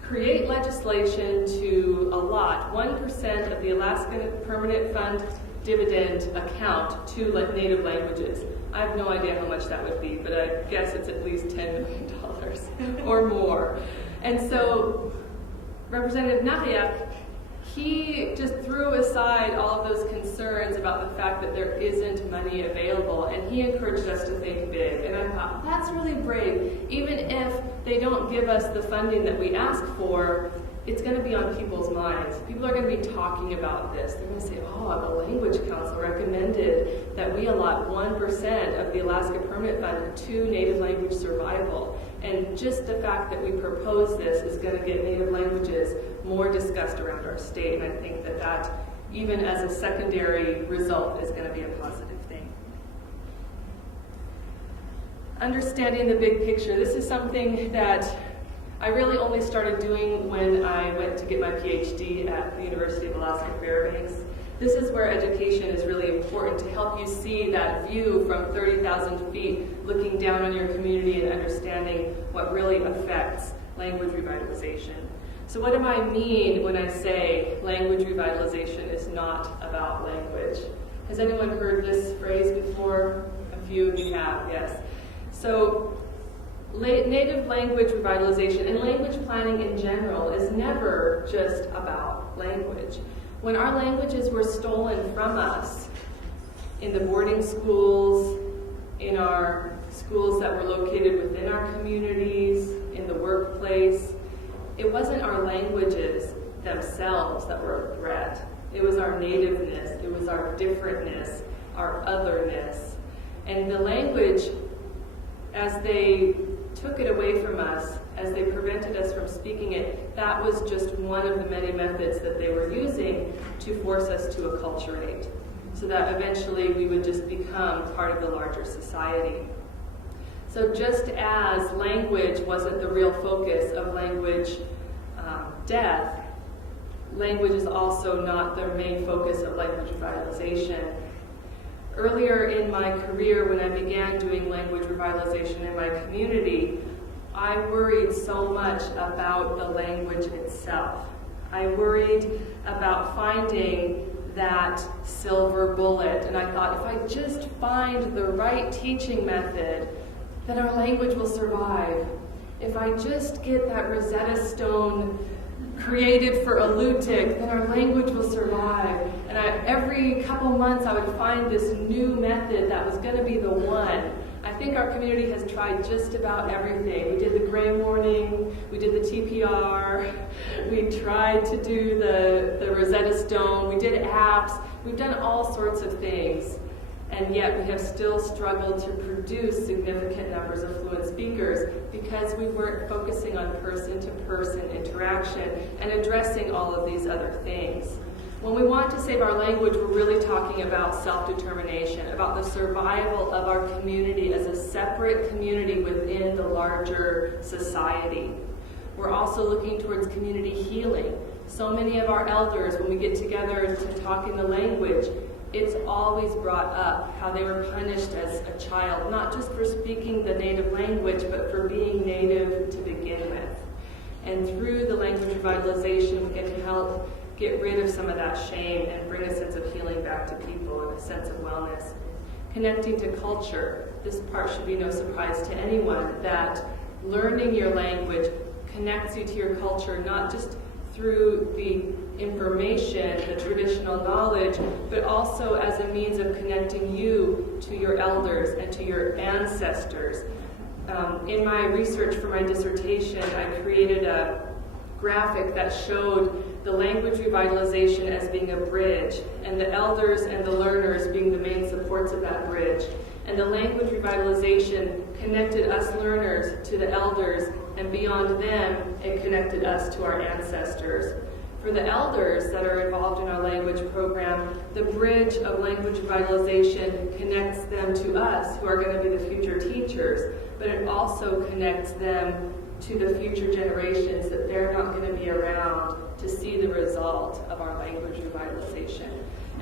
create legislation to allot 1% of the Alaska Permanent Fund dividend account to Native languages. I have no idea how much that would be, but I guess it's at least $10 million or more. And so Representative Nahiak, he just threw aside all of those concerns about the fact that there isn't money available, and he encouraged us to think big. And I thought, that's really brave. Even if they don't give us the funding that we ask for, it's going to be on people's minds. People are going to be talking about this. They're going to say, oh, the Language Council recommended that we allot 1% of the Alaska Permit Fund to Native language survival. And just the fact that we propose this is going to get Native languages more discussed around our state. And I think that that, even as a secondary result, is going to be a positive thing. Understanding the big picture. This is something that I really only started doing when I went to get my PhD at the University of Alaska Fairbanks. This is where education is really important, to help you see that view from 30,000 feet, looking down on your community and understanding what really affects language revitalization. So what do I mean when I say language revitalization is not about language? Has anyone heard this phrase before? A few of you have, yes. So Native language revitalization and language planning in general is never just about language. When our languages were stolen from us in the boarding schools, in our schools that were located within our communities, in the workplace, it wasn't our languages themselves that were a threat. It was our nativeness, it was our differentness, our otherness. And the language, as they took it away from us, as they prevented us from speaking it, that was just one of the many methods that they were using to force us to acculturate, so that eventually we would just become part of the larger society. So just as language wasn't the real focus of language death, language is also not the main focus of language revitalization. Earlier in my career, when I began doing language revitalization in my community, I worried so much about the language itself. I worried about finding that silver bullet, and I thought, if I just find the right teaching method, then our language will survive. If I just get that Rosetta Stone created for Alutiiq, then our language will survive. And every couple months I would find this new method that was going to be the one. I think our community has tried just about everything. We did the gray morning, we did the TPR, we tried to do the Rosetta Stone, we did apps, we've done all sorts of things. And yet we have still struggled to produce significant numbers of fluent speakers because we weren't focusing on person-to-person interaction and addressing all of these other things. When we want to save our language, we're really talking about self-determination, about the survival of our community as a separate community within the larger society. We're also looking towards community healing. So many of our elders, when we get together to talk in the language, it's always brought up how they were punished as a child, not just for speaking the native language, but for being native to begin with. And through the language revitalization, we get to help get rid of some of that shame and bring a sense of healing back to people and a sense of wellness. Connecting to culture. This part should be no surprise to anyone, that learning your language connects you to your culture, not just through the information, the traditional knowledge, but also as a means of connecting you to your elders and to your ancestors. In my research for my dissertation, I created a graphic that showed the language revitalization as being a bridge, and the elders and the learners being the main supports of that bridge. And the language revitalization connected us learners to the elders, and beyond them, it connected us to our ancestors. For the elders that are involved in our language program, the bridge of language revitalization connects them to us, who are going to be the future teachers, but it also connects them to the future generations that they're not going to be around to see the result of our language revitalization.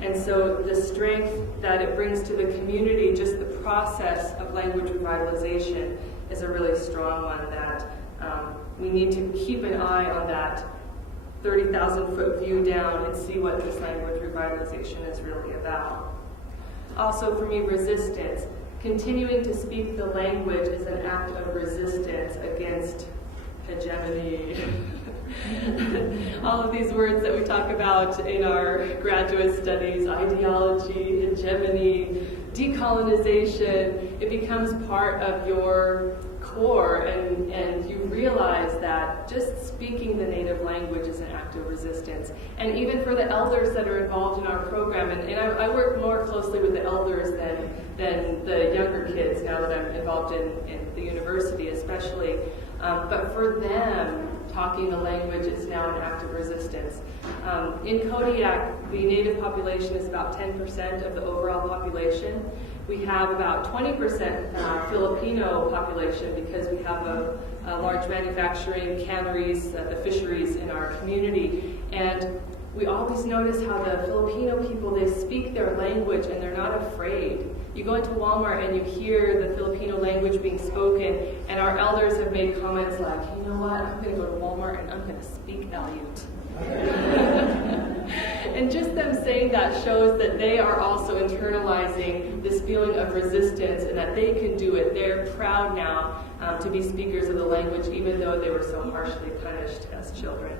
And so the strength that it brings to the community, just the process of language revitalization, is a really strong one that we need to keep an eye on, that 30,000-foot view down and see what this language revitalization is really about. Also for me, resistance. Continuing to speak the language is an act of resistance against hegemony. All of these words that we talk about in our graduate studies, ideology, hegemony, decolonization, it becomes part of your core, and you realize that just speaking the native language is an act of resistance. And even for the elders that are involved in our program, and I work more closely with the elders than the younger kids now that I'm involved in the university especially, but for them, talking the language is now an act of resistance. In Kodiak, the native population is about 10% of the overall population. We have about 20% Filipino population because we have a large manufacturing, canneries, the fisheries in our community. And we always notice how the Filipino people, they speak their language and they're not afraid. You go into Walmart and you hear the Filipino language being spoken, and our elders have made comments like, you know what, I'm going to go to Walmart and I'm going to speak Aleut. And just them saying that shows that they are also internalizing this feeling of resistance and that they can do it. They're proud now to be speakers of the language, even though they were so harshly punished as children.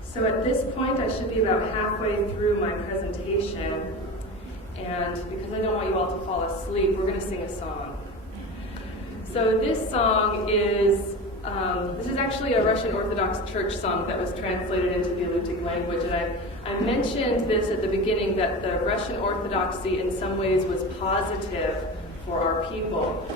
So at this point, I should be about halfway through my presentation. And because I don't want you all to fall asleep, we're going to sing a song. So this song is actually a Russian Orthodox Church song that was translated into the Alutiiq language. And I mentioned this at the beginning, that the Russian Orthodoxy in some ways was positive for our people.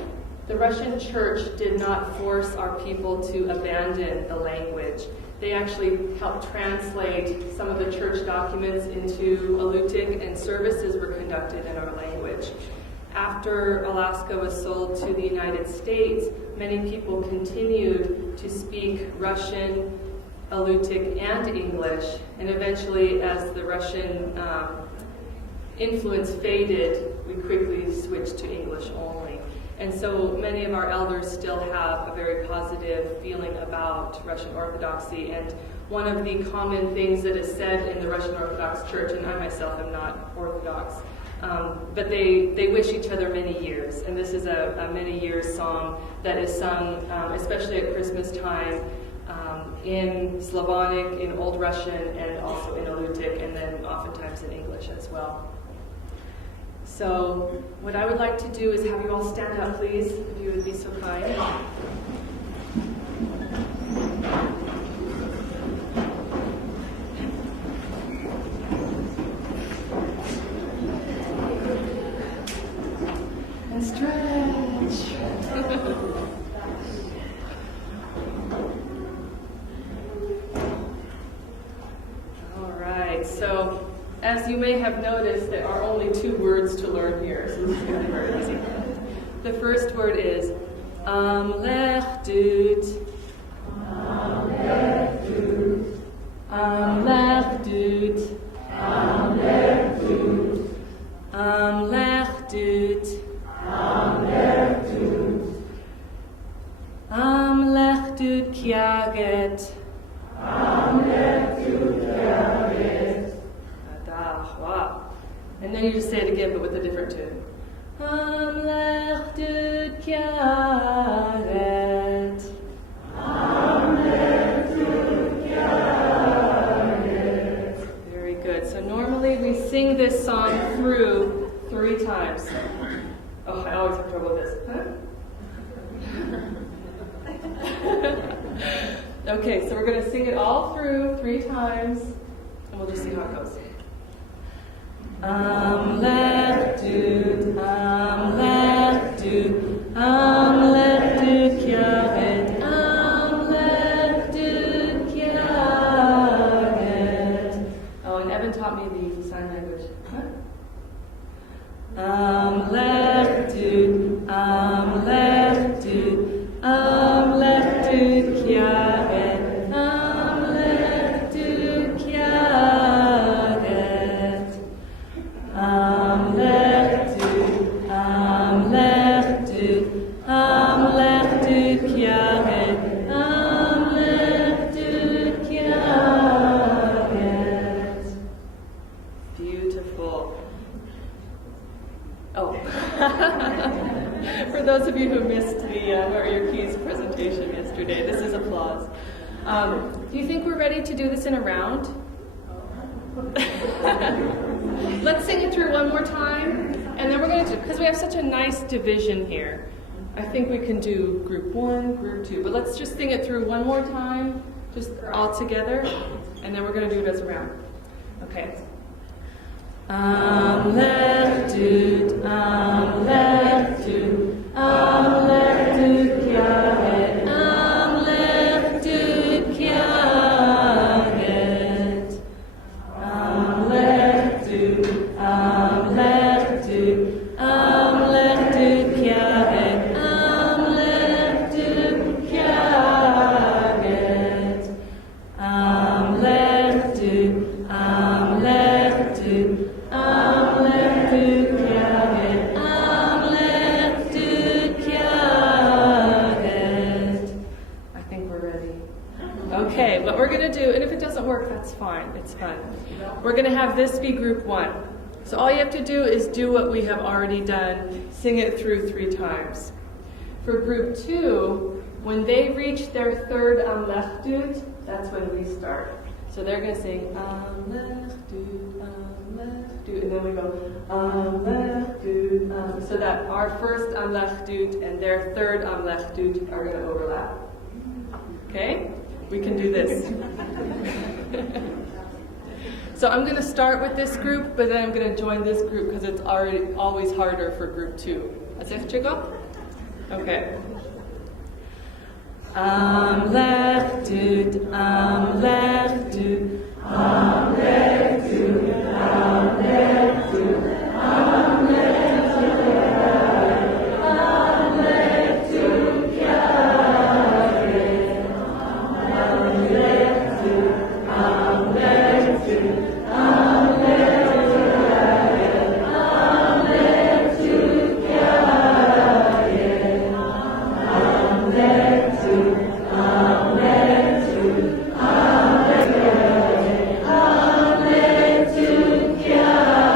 The Russian Church did not force our people to abandon the language. They actually helped translate some of the church documents into Alutiiq, and services were conducted in our language. After Alaska was sold to the United States, many people continued to speak Russian, Alutiiq, and English, and eventually, as the Russian influence faded, we quickly switched to English only. And so many of our elders still have a very positive feeling about Russian Orthodoxy. And one of the common things that is said in the Russian Orthodox Church, and I myself am not Orthodox, but they wish each other many years. And this is a many years song that is sung, especially at Christmas time, in Slavonic, in Old Russian, and also in Alutiiq, and then oftentimes in English as well. So what I would like to do is have you all stand up, please, if you would be so kind. And stretch. All right, so as you may have noticed, there are only 2 words to learn here, so this is going to be very easy. The first word is Amlechdut. Amlechdut. Amlechdut. Amlechdut. Amlechdut. Amlechdut. Amlechdut kiaget. Amlechdut kiaget. Wow. And then you just say it again, but with a different tune. Amlechdut kiaget. Amlechdut kiaget. Very good. So normally we sing this song through 3 times. Oh, I always have trouble with this. Huh? Okay, so we're going to sing it all through 3 times, and we'll just see how it goes. Amlechdut, Amlechdut, Amlechdut kiaget, Amlechdut kiaget. Oh, and Evan taught me the sign language. Huh? Amlechdut, Amlechdut, Amlechdut kiaget, Amlechdut kiaget. Amlechdut, Amlechdut, Amlechdut kiaget, Amlechdut kiaget. Beautiful. Oh. For those of you who missed the Where Are Your Keys presentation yesterday, this is applause. Do you think we're ready to do this in a round? Let's sing it through one more time, and then we're going to, because we have such a nice division here. I think we can do group 1, group 2, but let's just sing it through one more time, just all together, and then we're going to do it as a round. Okay. Allritut, Allritut, Allritut Kjaget, Allritut Kjaget, Allritut, Allritut, Allritut Kjaget, Allritut Kjaget, Allritut, Allritut, Allritut Kjaget, Allritut Kjaget. I think we're ready. Okay, what we're going to do, and if it doesn't work, that's fine. It's fun. We're going to have this be group 1. So all you have to do is do what we have already done, sing it through 3 times. For group 2, when they reach their third Allritut, that's when we start. So they're going to sing Allritut, Allritut, and then we go Allritut, so that our first Allritut and their third Allritut are going to overlap. Okay? We can do this. So I'm going to start with this group, but then I'm going to join this group because it's always harder for group 2. Asif Chico? Okay. Allritut, Allritut, Allritut, Allritut, Allritut Kjaget, Allritut, Allritut, Allritut Kjaget,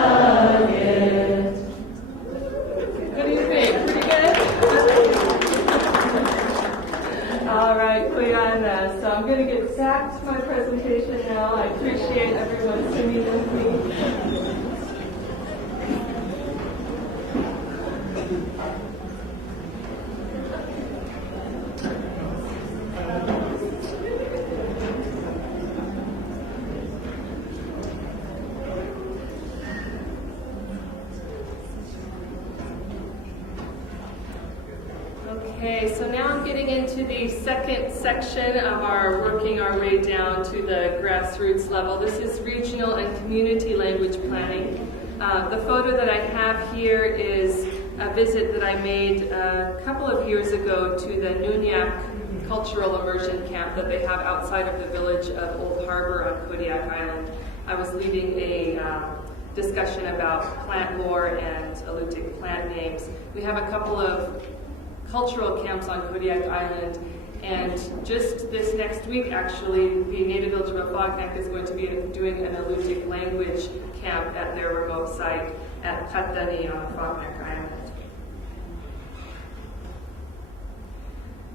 What do you think? Pretty good? All right, Quyana. So I'm going to get back to my presentation now. I appreciate everyone singing with me. Okay, so now I'm getting into the second section of our working our way down to the grassroots level. This is regional and community language planning. The photo that I have here is a visit that I made a couple of years ago to the Nunyak cultural immersion camp that they have outside of the village of Old Harbor on Kodiak Island. I was leading a discussion about plant lore and Alutiiq plant names. We have a couple of cultural camps on Kodiak Island, and just this next week, actually, the Native Village of Afognak is going to be doing an Alutiiq language camp at their remote site at Qik'rtarmiuwat on Afognak Island.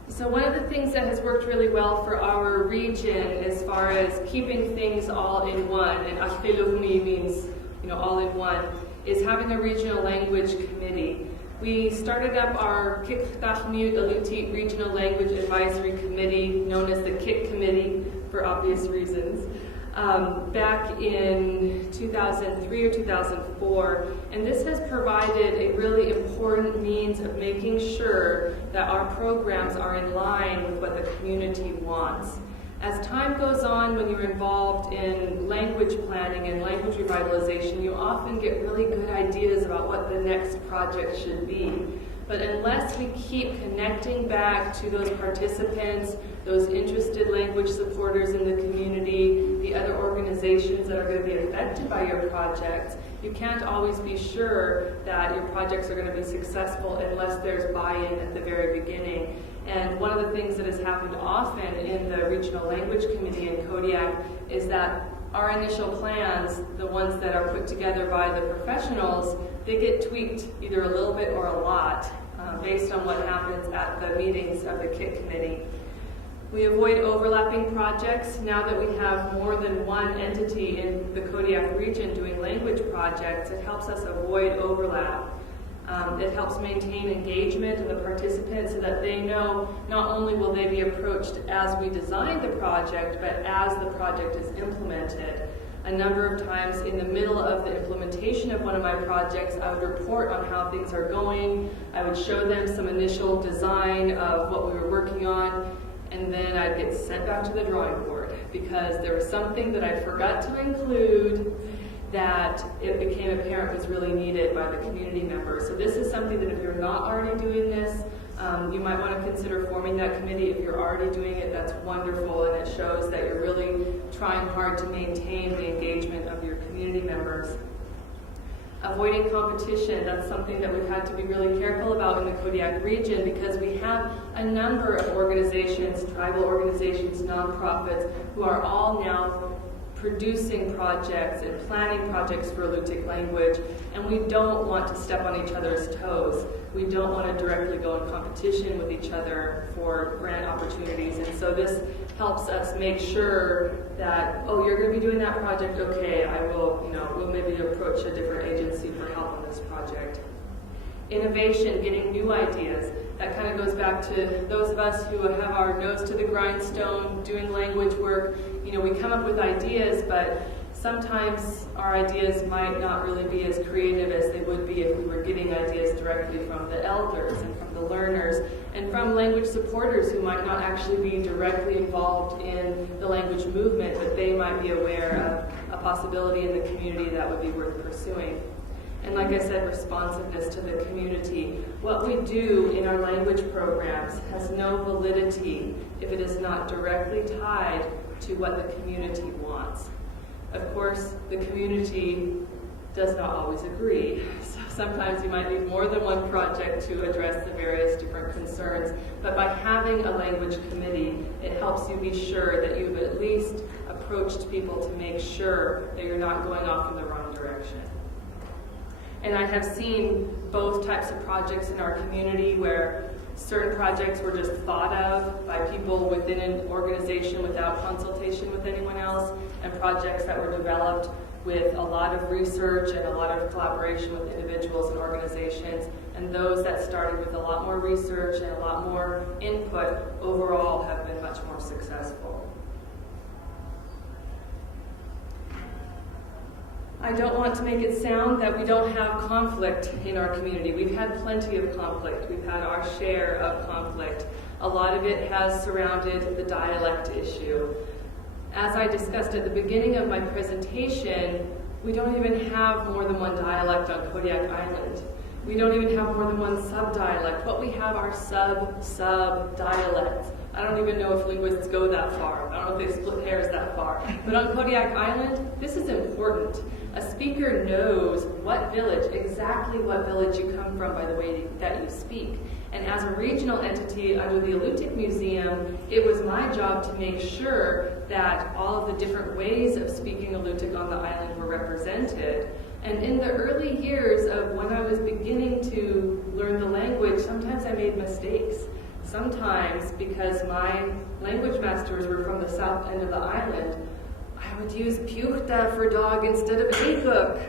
So one of the things that has worked really well for our region as far as keeping things all in one, and Allrilugmi means, all in one, is having a regional language committee. We started up our Qik'rtarmiuwat Alutiiq Regional Language Advisory Committee, known as the Qik Committee for obvious reasons, back in 2003 or 2004. And this has provided a really important means of making sure that our programs are in line with what the community wants. As time goes on, when you're involved in language planning and language revitalization, you often get really good ideas about what the next project should be. But unless we keep connecting back to those participants, those interested language supporters in the community, the other organizations that are going to be affected by your projects, you can't always be sure that your projects are going to be successful unless there's buy-in at the very beginning. And one of the things that has happened often in the Regional Language Committee in Kodiak is that our initial plans, the ones that are put together by the professionals, they get tweaked either a little bit or a lot based on what happens at the meetings of the Qik Committee. We avoid overlapping projects now that we have more than one entity in the Kodiak region doing language projects. It helps us avoid overlap. It helps maintain engagement of the participants so that they know not only will they be approached as we design the project, but as the project is implemented. A number of times in the middle of the implementation of one of my projects, I would report on how things are going. I would show them some initial design of what we were working on, and then I'd get sent back to the drawing board because there was something that I forgot to include that it became apparent was really needed by the community members. So this is something that if you're not already doing this, you might want to consider forming that committee. If you're already doing it, that's wonderful, and it shows that you're really trying hard to maintain the engagement of your community members. Avoiding competition, that's something that we've had to be really careful about in the Kodiak region because we have a number of organizations, tribal organizations, nonprofits, who are all now producing projects and planning projects for Alutiiq language, and we don't want to step on each other's toes. We don't want to directly go in competition with each other for grant opportunities, and so this helps us make sure that, oh, you're going to be doing that project, okay, I will, we'll maybe approach a different agency for help on this project. Innovation, getting new ideas. That kind of goes back to those of us who have our nose to the grindstone, doing language work. We come up with ideas, but sometimes our ideas might not really be as creative as they would be if we were getting ideas directly from the elders and from the learners and from language supporters who might not actually be directly involved in the language movement, but they might be aware of a possibility in the community that would be worth pursuing. And like I said, responsiveness to the community. What we do in our language programs has no validity if it is not directly tied to what the community wants. Of course, the community does not always agree. So sometimes you might need more than one project to address the various different concerns. But by having a language committee, it helps you be sure that you've at least approached people to make sure that you're not going off in the wrong direction. And I have seen both types of projects in our community where certain projects were just thought of by people within an organization without consultation with anyone else, and projects that were developed with a lot of research and a lot of collaboration with individuals and organizations, and those that started with a lot more research and a lot more input overall have been much more successful. I don't want to make it sound that we don't have conflict in our community. We've had plenty of conflict. We've had our share of conflict. A lot of it has surrounded the dialect issue. As I discussed at the beginning of my presentation, we don't even have more than one dialect on Kodiak Island. We don't even have more than one sub-dialect. What we have are sub-dialects. I don't even know if linguists go that far. I don't know if they split hairs that far. But on Kodiak Island, this is important. A speaker knows what village, exactly what village you come from by the way that you speak. And as a regional entity under the Alutiiq Museum, it was my job to make sure that all of the different ways of speaking Alutiiq on the island were represented. And in the early years of when I was beginning to learn the language, sometimes I made mistakes. Sometimes, because my language masters were from the south end of the island, I would use Qik'rtar for dog instead of Ikuk,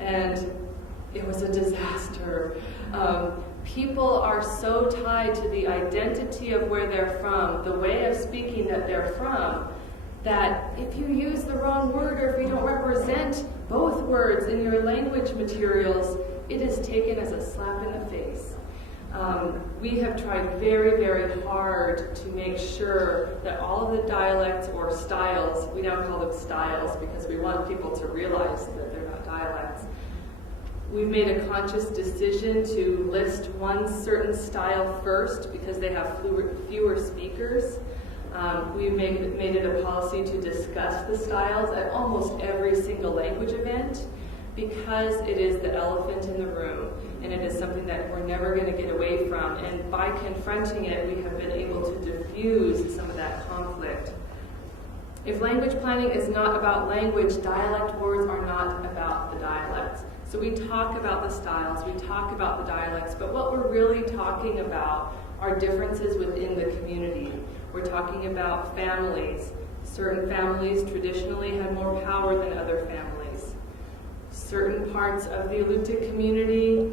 and it was a disaster. People are so tied to the identity of where they're from, the way of speaking that they're from, that if you use the wrong word or if you don't represent both words in your language materials, it is taken as a slap in the face. We have tried very, very hard to make sure that all of the dialects or styles, we now call them styles because we want people to realize that they're not dialects. We've made a conscious decision to list one certain style first because they have fewer speakers. We've made it a policy to discuss the styles at almost every single language event because it is the elephant in the room and it is something that we're never going to get away from. And by confronting it, we have been able to diffuse some of that conflict. If language planning is not about language, dialect boards are not about the dialects. So we talk about the styles, we talk about the dialects, but what we're really talking about are differences within the community. We're talking about families. Certain families traditionally had more power than other families. Certain parts of the Alutiiq community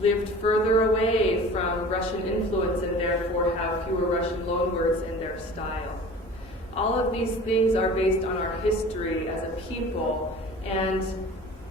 lived further away from Russian influence and therefore have fewer Russian loanwords in their style. All of these things are based on our history as a people, and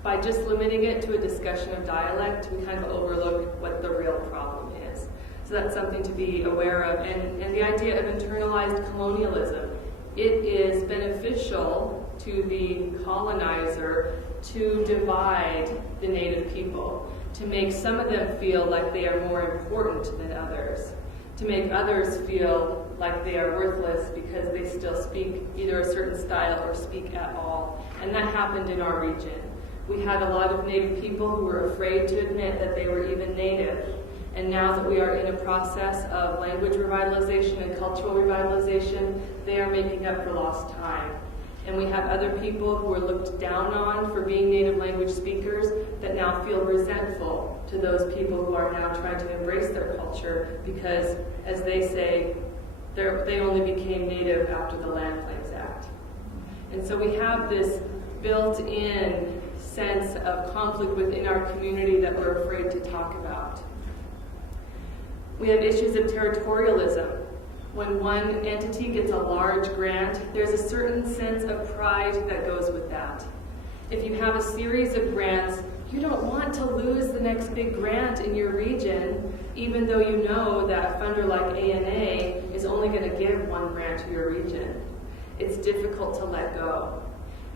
by just limiting it to a discussion of dialect, we kind of overlook what the real problem is. So that's something to be aware of. And the idea of internalized colonialism, it is beneficial to the colonizer to divide the native people, to make some of them feel like they are more important than others, to make others feel like they are worthless because they still speak either a certain style or speak at all. And that happened in our region. We had a lot of native people who were afraid to admit that they were even native. And now that we are in a process of language revitalization and cultural revitalization, they are making up for lost time. And we have other people who are looked down on for being native language speakers that now feel resentful to those people who are now trying to embrace their culture because, as they say, they only became native after the Land Claims Act. And so we have this built-in sense of conflict within our community that we're afraid to talk about. We have issues of territorialism. When one entity gets a large grant, there's a certain sense of pride that goes with that. If you have a series of grants, you don't want to lose the next big grant in your region, even though you know that a funder like ANA is only going to give one grant to your region. It's difficult to let go.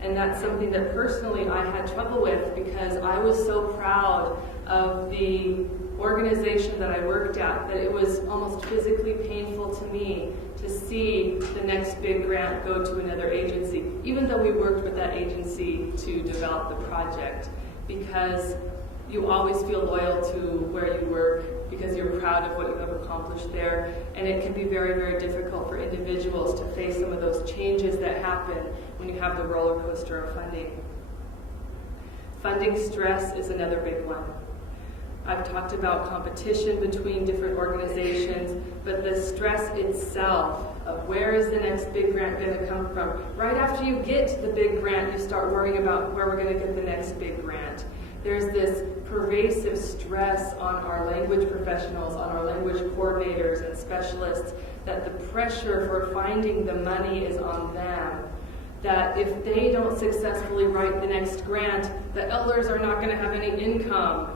And that's something that personally I had trouble with because I was so proud of the organization that I worked at that it was almost physically painful to me to see the next big grant go to another agency, even though we worked with that agency to develop the project, because you always feel loyal to where you work because you're proud of what you have accomplished there, and it can be very, very difficult for individuals to face some of those changes that happen when you have the roller coaster of funding. Funding stress is another big one. I've talked about competition between different organizations, but the stress itself of where is the next big grant going to come from? Right after you get the big grant, you start worrying about where we're going to get the next big grant. There's this pervasive stress on our language professionals, on our language coordinators and specialists, that the pressure for finding the money is on them. That if they don't successfully write the next grant, the elders are not going to have any income.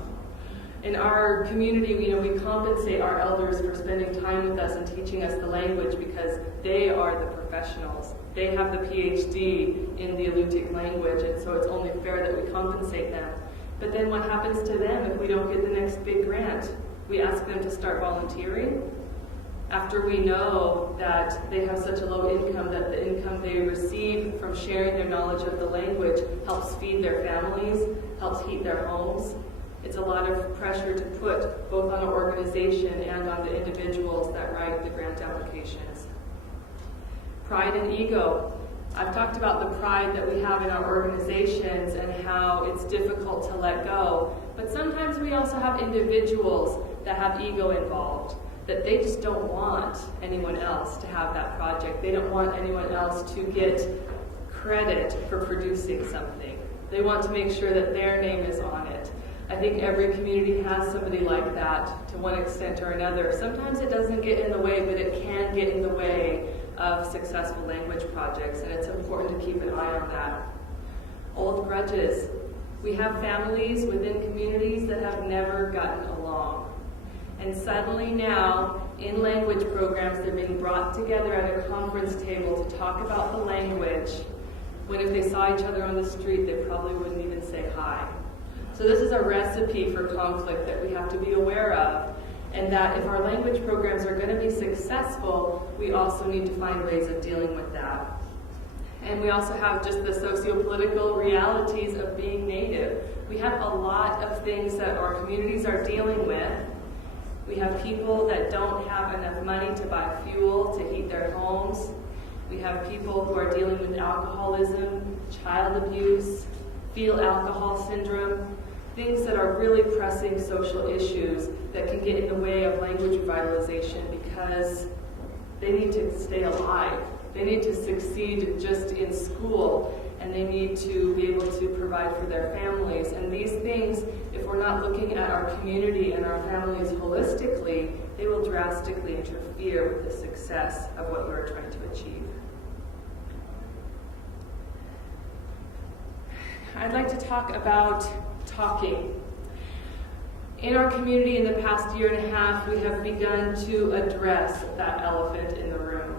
In our community, we compensate our elders for spending time with us and teaching us the language because they are the professionals. They have the PhD in the Alutiiq language, and so it's only fair that we compensate them. But then what happens to them if we don't get the next big grant? We ask them to start volunteering after we know that they have such a low income that the income they receive from sharing their knowledge of the language helps feed their families, helps heat their homes. It's a lot of pressure to put both on our organization and on the individuals that write the grant applications. Pride and ego. I've talked about the pride that we have in our organizations and how it's difficult to let go. But sometimes we also have individuals that have ego involved, that they just don't want anyone else to have that project. They don't want anyone else to get credit for producing something. They want to make sure that their name is on it. I think every community has somebody like that to one extent or another. Sometimes it doesn't get in the way, but it can get in the way of successful language projects, and it's important to keep an eye on that. Old grudges. We have families within communities that have never gotten along. And suddenly now, in language programs, they're being brought together at a conference table to talk about the language, when if they saw each other on the street, they probably wouldn't even say hi. So this is a recipe for conflict that we have to be aware of, and that if our language programs are going to be successful, we also need to find ways of dealing with that. And we also have just the socio-political realities of being Native. We have a lot of things that our communities are dealing with. We have people that don't have enough money to buy fuel to heat their homes. We have people who are dealing with alcoholism, child abuse, fetal alcohol syndrome, things that are really pressing social issues that can get in the way of language revitalization because they need to stay alive. They need to succeed just in school. and they need to be able to provide for their families. And these things, if we're not looking at our community and our families holistically, they will drastically interfere with the success of what we're trying to achieve. I'd like to talk about talking. In our community in the past year and a half, we have begun to address that elephant in the room.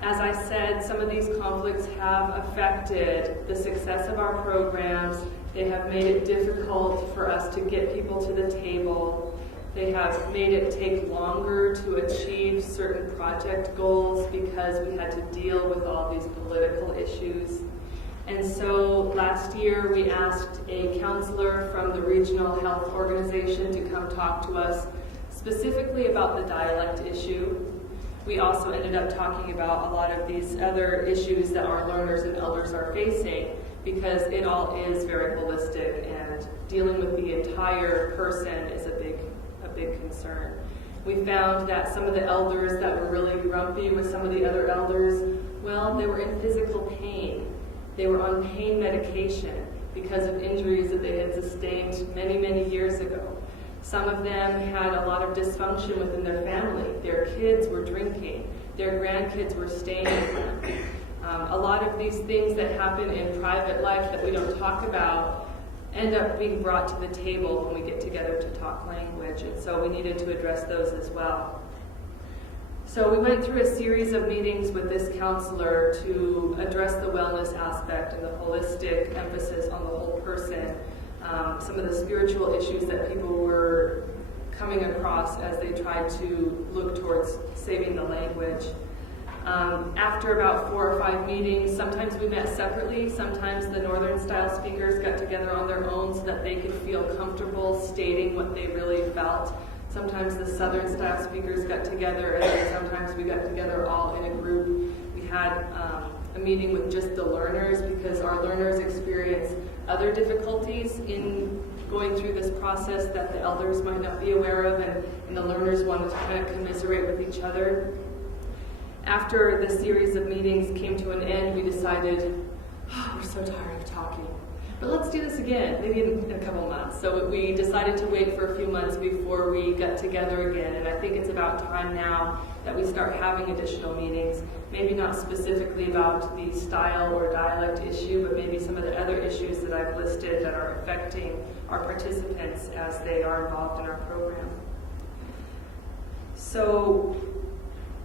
As I said, some of these conflicts have affected the success of our programs. They have made it difficult for us to get people to the table. They have made it take longer to achieve certain project goals because we had to deal with all these political issues. And so last year we asked a counselor from the regional health organization to come talk to us specifically about the dialect issue. We also ended up talking about a lot of these other issues that our learners and elders are facing, because it all is very holistic, and dealing with the entire person is a big concern. We found that some of the elders that were really grumpy with some of the other elders, well, they were in physical pain. They were on pain medication because of injuries that they had sustained many, many years ago. Some of them had a lot of dysfunction within their family. Their kids were drinking. Their grandkids were staying with them. A lot of these things that happen in private life that we don't talk about end up being brought to the table when we get together to talk language, and so we needed to address those as well. So we went through a series of meetings with this counselor to address the wellness aspect and the holistic emphasis on the whole person, some of the spiritual issues that people were coming across as they tried to look towards saving the language. After about 4 or 5 meetings, sometimes we met separately, sometimes the northern style speakers got together on their own so that they could feel comfortable stating what they really felt. Sometimes the southern style speakers got together, and then sometimes we got together all in a group. We had a meeting with just the learners, because our learners experience other difficulties in going through this process that the elders might not be aware of, and the learners wanted to kind of commiserate with each other. After the series of meetings came to an end, we decided, we're so tired of talking, but let's do this again, maybe in a couple months. So we decided to wait for a few months before we got together again, and I think it's about time now that we start having additional meetings, maybe not specifically about the style or dialect issue, but maybe some of the other issues that I've listed that are affecting our participants as they are involved in our program. So,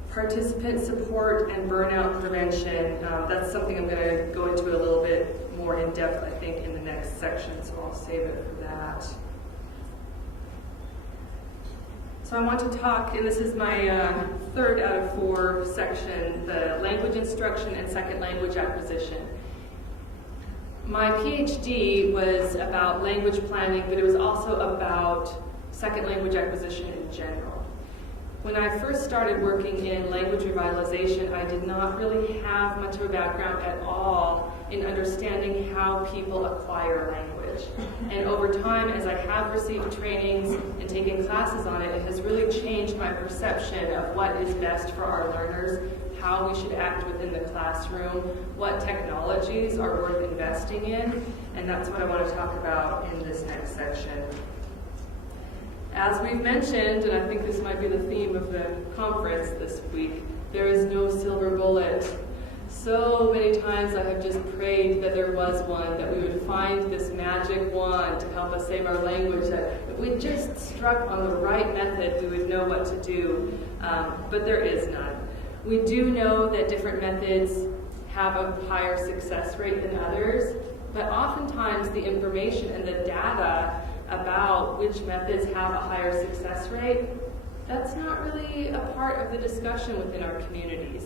participant support and burnout prevention, that's something I'm going to go into a little bit more in depth, I think, in the next section, so I'll save it for that. So I want to talk, and this is my third out of 4 section, the language instruction and second language acquisition. My PhD was about language planning, but it was also about second language acquisition in general. When I first started working in language revitalization, I did not really have much of a background at all in understanding how people acquire language. And over time, as I have received trainings and taken classes on it, it has really changed my perception of what is best for our learners, how we should act within the classroom, what technologies are worth investing in, and that's what I want to talk about in this next section. As we've mentioned, and I think this might be the theme of the conference this week, there is no silver bullet. So many times I have just prayed that there was one, that we would find this magic wand to help us save our language, that if we just struck on the right method, we would know what to do, but there is none. We do know that different methods have a higher success rate than others, but oftentimes the information and the data about which methods have a higher success rate, that's not really a part of the discussion within our communities.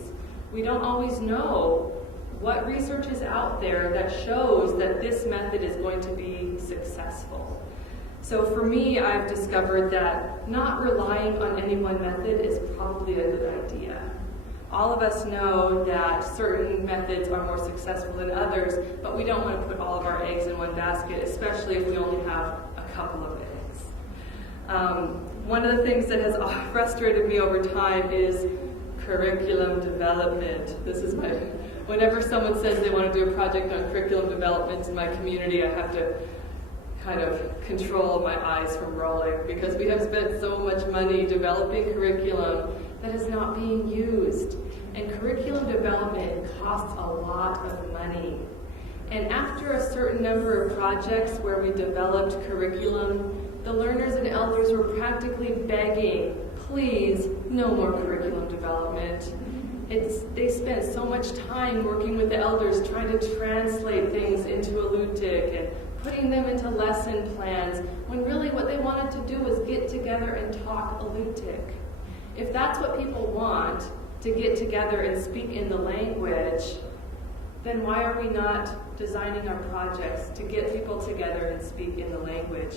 We don't always know what research is out there that shows that this method is going to be successful. So for me, I've discovered that not relying on any one method is probably a good idea. All of us know that certain methods are more successful than others, but we don't want to put all of our eggs in one basket, especially if we only have a couple of eggs. One of the things that has frustrated me over time is curriculum development. This is my Whenever someone says they want to do a project on curriculum development in my community, I have to kind of control my eyes from rolling, because we have spent so much money developing curriculum that is not being used. And curriculum development costs a lot of money. And after a certain number of projects where we developed curriculum, the learners and elders were practically begging, please, no more curriculum development. They spent so much time working with the elders trying to translate things into Alutiiq and putting them into lesson plans, when really what they wanted to do was get together and talk Alutiiq. If that's what people want, to get together and speak in the language, then why are we not designing our projects to get people together and speak in the language?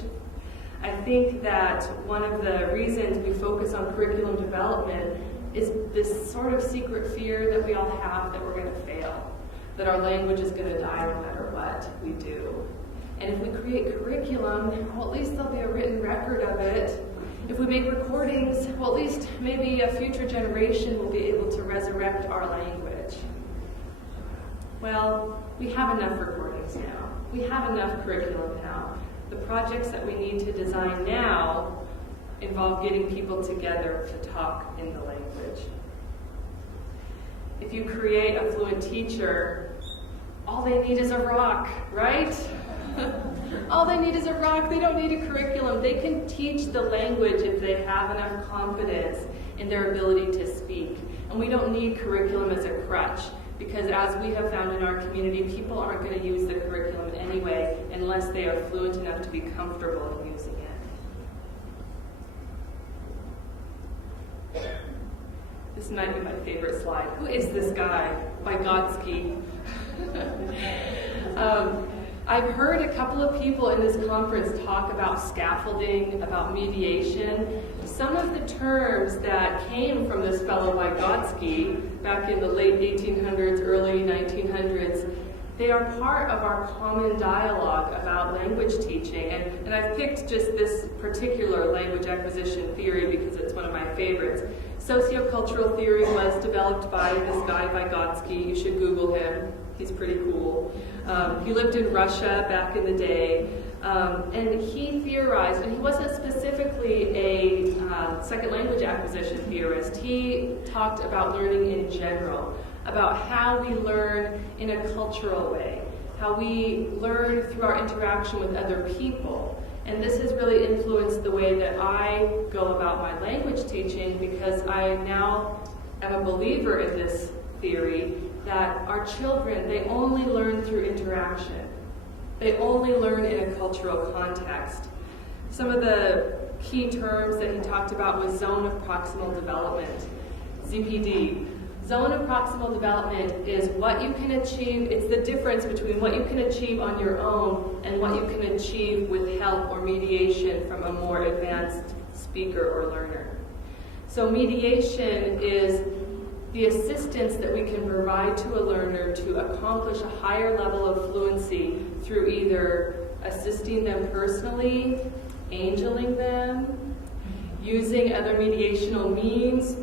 I think that one of the reasons we focus on curriculum development is this sort of secret fear that we all have that we're going to fail, that our language is going to die no matter what we do. And if we create curriculum, well, at least there'll be a written record of it. If we make recordings, well, at least maybe a future generation will be able to resurrect our language. Well, we have enough recordings now. We have enough curriculum now. The projects that we need to design now involve getting people together to talk in the language. If you create a fluent teacher, all they need is a rock, right? All they need is a rock. They don't need a curriculum. They can teach the language if they have enough confidence in their ability to speak. And we don't need curriculum as a crutch, because as we have found in our community, people aren't going to use the curriculum anyway unless they are fluent enough to be comfortable in using it. This might be my favorite slide. Who is this guy? Vygotsky. I've heard a couple of people in this conference talk about scaffolding, about mediation. Some of the terms that came from this fellow Vygotsky back in the late 1800s, early 1900s, they are part of our common dialogue about language teaching. And I've picked just this particular language acquisition theory because it's one of my favorites. Sociocultural theory was developed by this guy Vygotsky. You should Google him. He's pretty cool. He lived in Russia back in the day, and he theorized, and he wasn't specifically a second language acquisition theorist. He talked about learning in general, about how we learn in a cultural way, how we learn through our interaction with other people. And this has really influenced the way that I go about my language teaching, because I now am a believer in this theory that our children, they only learn through interaction. They only learn in a cultural context. Some of the key terms that he talked about was zone of proximal development, ZPD. Zone of proximal development is what you can achieve. It's the difference between what you can achieve on your own and what you can achieve with help or mediation from a more advanced speaker or learner. So mediation is the assistance that we can provide to a learner to accomplish a higher level of fluency through either assisting them personally, angeling them, using other mediational means.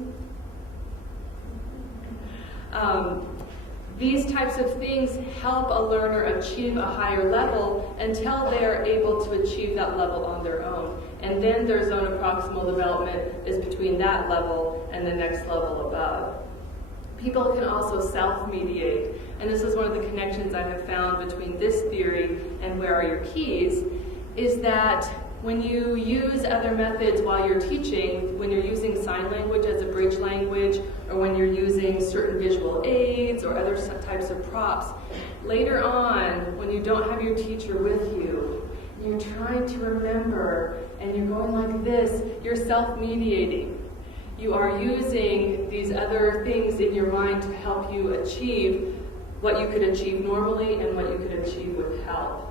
These types of things help a learner achieve a higher level until they are able to achieve that level on their own. And then their zone of proximal development is between that level and the next level above. People can also self-mediate, and this is one of the connections I have found between this theory and Where Are Your Keys, is that when you use other methods while you're teaching, when you're using sign language as a bridge language, or when you're using certain visual aids or other types of props, later on, when you don't have your teacher with you, you're trying to remember, and you're going like this, you're self-mediating. You are using these other things in your mind to help you achieve what you could achieve normally and what you could achieve with help.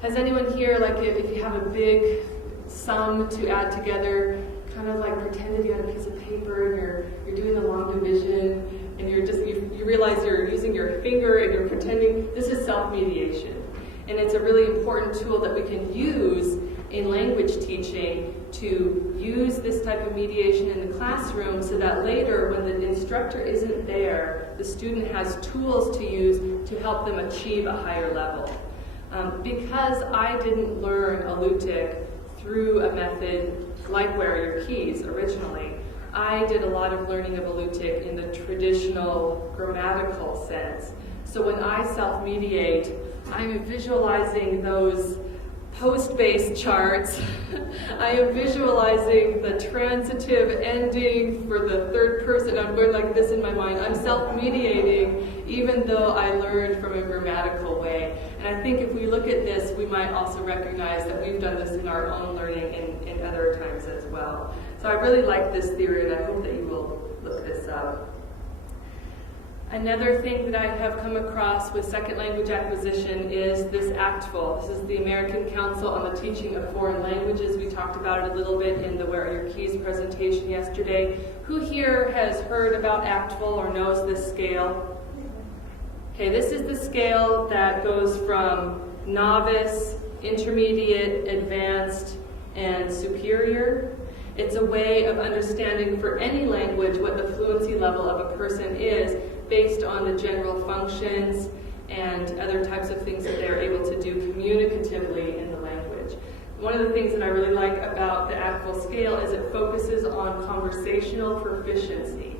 Has anyone here, like if you have a big sum to add together, kind of like pretended you had a piece of paper and you're doing the long division, and you realize you're using your finger and you're pretending? This is self-mediation. And it's a really important tool that we can use in language teaching to use this type of mediation in the classroom so that later, when the instructor isn't there, the student has tools to use to help them achieve a higher level. Because I didn't learn Alutiiq through a method like Where Are Your Keys originally, I did a lot of learning of Alutiiq in the traditional grammatical sense. So when I self-mediate, I'm visualizing those post-based charts. I am visualizing the transitive ending for the third person. I'm going like this in my mind. I'm self-mediating even though I learned from a grammatical way. And I think if we look at this, we might also recognize that we've done this in our own learning in other times as well. So I really like this theory, and I hope that you will look this up. Another thing that I have come across with second language acquisition is this ACTFL. This is the American Council on the Teaching of Foreign Languages. We talked about it a little bit in the Where Are Your Keys presentation yesterday. Who here has heard about ACTFL or knows this scale? Okay, this is the scale that goes from novice, intermediate, advanced, and superior. It's a way of understanding for any language what the fluency level of a person is based on the general functions and other types of things that they're able to do communicatively in the language. One of the things that I really like about the ACTFL scale is it focuses on conversational proficiency.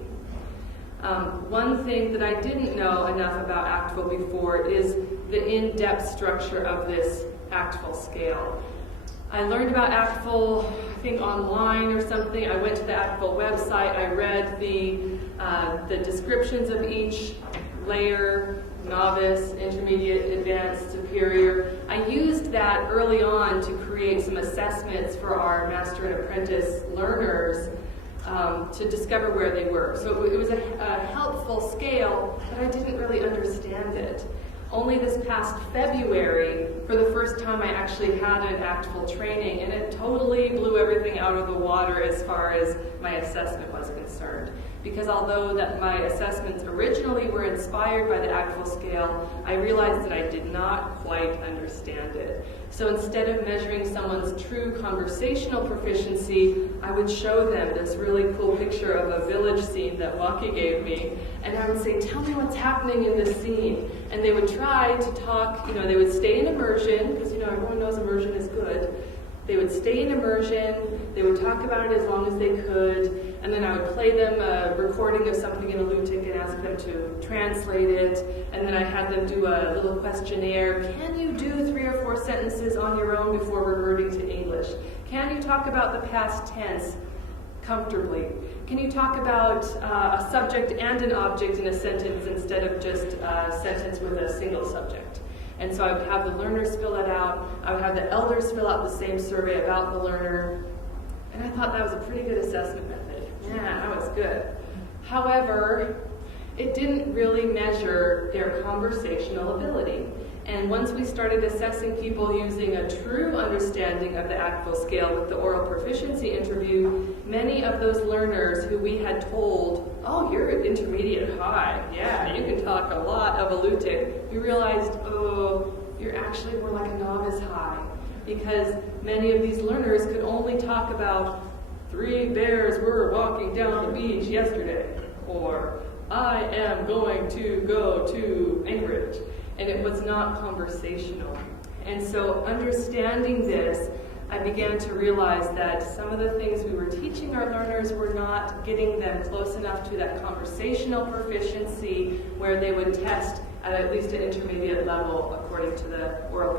One thing that I didn't know enough about ACTFL before is the in-depth structure of this ACTFL scale. I learned about ACTFL, I think online or something. I went to the ACTFL website. I read the descriptions of each layer, novice, intermediate, advanced, superior. I used that early on to create some assessments for our master and apprentice learners to discover where they were. So it was a helpful scale, but I didn't really understand it. Only this past February, for the first time, I actually had an ACTFL training, and it totally blew everything out of the water as far as my assessment was concerned. Because although that my assessments originally were inspired by the ACTFL scale, I realized that I did not quite understand it. So instead of measuring someone's true conversational proficiency, I would show them this really cool picture of a village scene that Waki gave me, and I would say, tell me what's happening in this scene. And they would try to talk, they would stay in immersion, because everyone knows immersion is good. They would stay in immersion, they would talk about it as long as they could, and then I would play them a recording of something in Alutiiq and ask them to translate it, and then I had them do a little questionnaire. Can you do 3 or 4 sentences on your own before reverting to English? Can you talk about the past tense comfortably? Can you talk about a subject and an object in a sentence instead of just a sentence with a single subject? And so I would have the learners fill it out. I would have the elders fill out the same survey about the learner. And I thought that was a pretty good assessment method. Yeah, that was good. However, it didn't really measure their conversational ability. And once we started assessing people using a true understanding of the ACTFL scale with the oral proficiency interview, many of those learners who we had told, oh, you're at intermediate high, yeah, you can talk a lot of Alutiiq, we realized, oh, you're actually more like a novice high, because many of these learners could only talk about 3 bears were walking down the beach yesterday, or I am going to go to Anchorage. And it was not conversational. And so understanding this, I began to realize that some of the things we were teaching our learners were not getting them close enough to that conversational proficiency where they would test at least an intermediate level according to the oral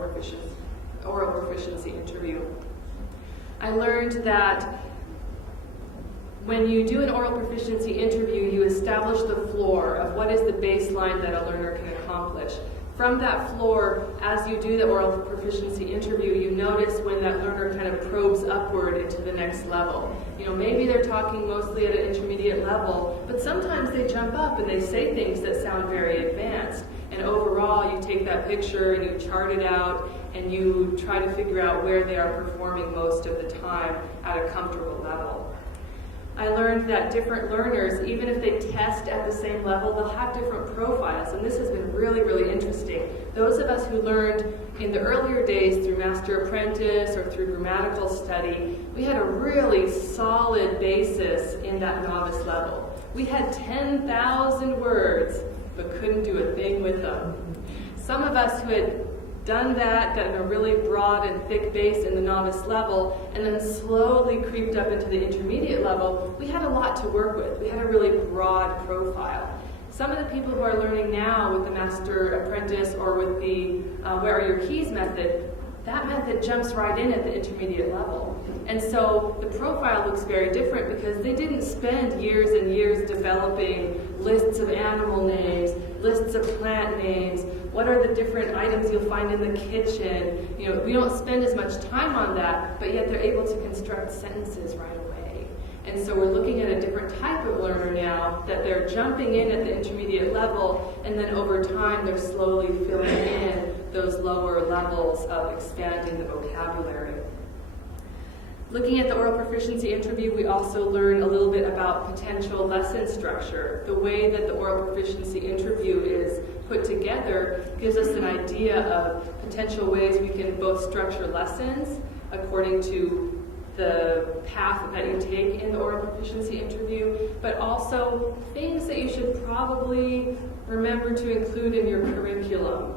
proficiency interview. I learned that when you do an oral proficiency interview, you establish the floor of what is the baseline that a learner can accomplish. From that floor, as you do the oral proficiency interview, you notice when that learner kind of probes upward into the next level. Maybe they're talking mostly at an intermediate level, but sometimes they jump up and they say things that sound very advanced. And overall, you take that picture and you chart it out and you try to figure out where they are performing most of the time at a comfortable level. I learned that different learners, even if they test at the same level, they'll have different profiles, and this has been really, really interesting. Those of us who learned in the earlier days through Master Apprentice or through grammatical study, we had a really solid basis in that novice level. We had 10,000 words, but couldn't do a thing with them. Some of us who had done that, gotten a really broad and thick base in the novice level, and then slowly creeped up into the intermediate level, we had a lot to work with. We had a really broad profile. Some of the people who are learning now with the Master Apprentice or with the Where Are Your Keys method, that method jumps right in at the intermediate level. And so the profile looks very different because they didn't spend years and years developing lists of animal names, lists of plant names, what are the different items you'll find in the kitchen. You know, we don't spend as much time on that, but yet they're able to construct sentences right away. And so we're looking at a different type of learner now, that they're jumping in at the intermediate level, and then over time they're slowly filling in those lower levels of expanding the vocabulary. Looking at the oral proficiency interview, we also learn a little bit about potential lesson structure. The way that the oral proficiency interview is put together gives us an idea of potential ways we can both structure lessons according to the path that you take in the oral proficiency interview, but also things that you should probably remember to include in your curriculum.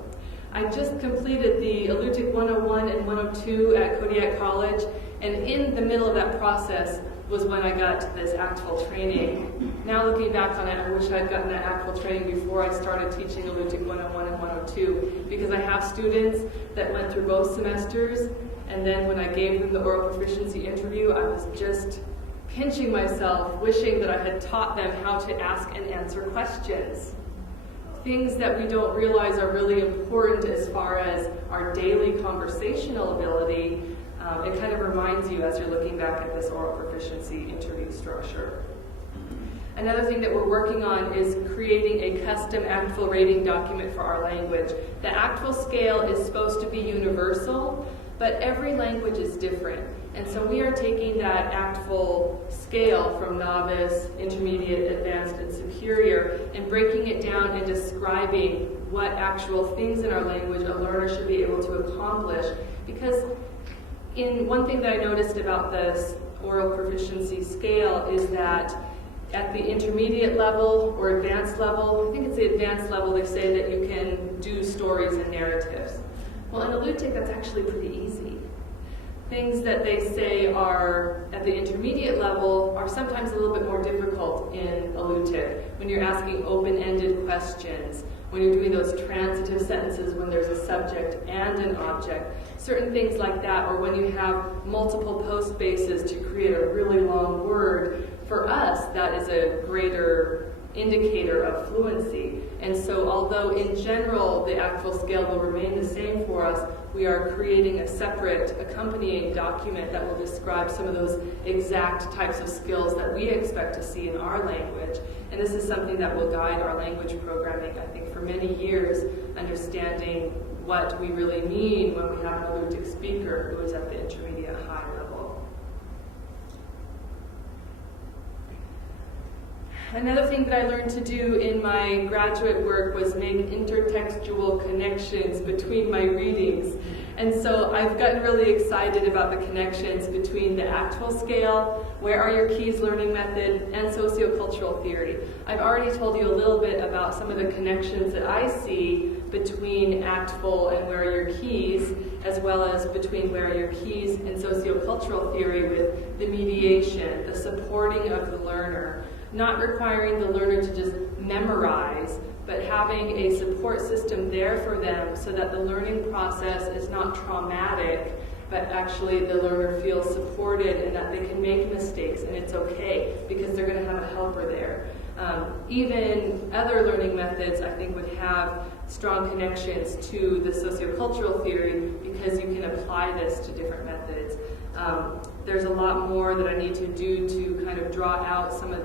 I just completed the Alutiiq 101 and 102 at Kodiak College, and in the middle of that process was when I got to this ACTFL training. Now looking back on it, I wish I'd gotten that ACTFL training before I started teaching Alutiiq 101 and 102, because I have students that went through both semesters, and then when I gave them the oral proficiency interview, I was just pinching myself, wishing that I had taught them how to ask and answer questions. Things that we don't realize are really important as far as our daily conversational ability. It kind of reminds you as you're looking back at this oral proficiency interview structure. Another thing that we're working on is creating a custom ACTFL rating document for our language. The ACTFL scale is supposed to be universal, but every language is different. And so we are taking that ACTFL scale from novice, intermediate, advanced, and superior, and breaking it down and describing what actual things in our language a learner should be able to accomplish. Because one thing that I noticed about this oral proficiency scale is that at the intermediate level or advanced level, I think it's the advanced level, they say that you can do stories and narratives. Well, in Alutiiq, that's actually pretty easy. Things that they say are at the intermediate level are sometimes a little bit more difficult in Alutiiq. When you're asking open-ended questions, when you're doing those transitive sentences when there's a subject and an object, certain things like that, or when you have multiple post bases to create a really long word, for us, that is a greater indicator of fluency. And so although in general the ACTFL scale will remain the same for us, we are creating a separate accompanying document that will describe some of those exact types of skills that we expect to see in our language. And this is something that will guide our language programming, I think, for many years, understanding what we really mean when we have an Alutiiq speaker who is at the intermediate high level. Another thing that I learned to do in my graduate work was make intertextual connections between my readings. And so I've gotten really excited about the connections between the ACTFL scale, Where Are Your Keys learning method, and sociocultural theory. I've already told you a little bit about some of the connections that I see between ACTFL and Where Are Your Keys, as well as between Where Are Your Keys and sociocultural theory with the mediation, the supporting of the learner, not requiring the learner to just memorize, but having a support system there for them so that the learning process is not traumatic, but actually the learner feels supported and that they can make mistakes and it's okay because they're going to have a helper there. Even other learning methods, I think, would have strong connections to the sociocultural theory because you can apply this to different methods. There's a lot more that I need to do to kind of draw out some of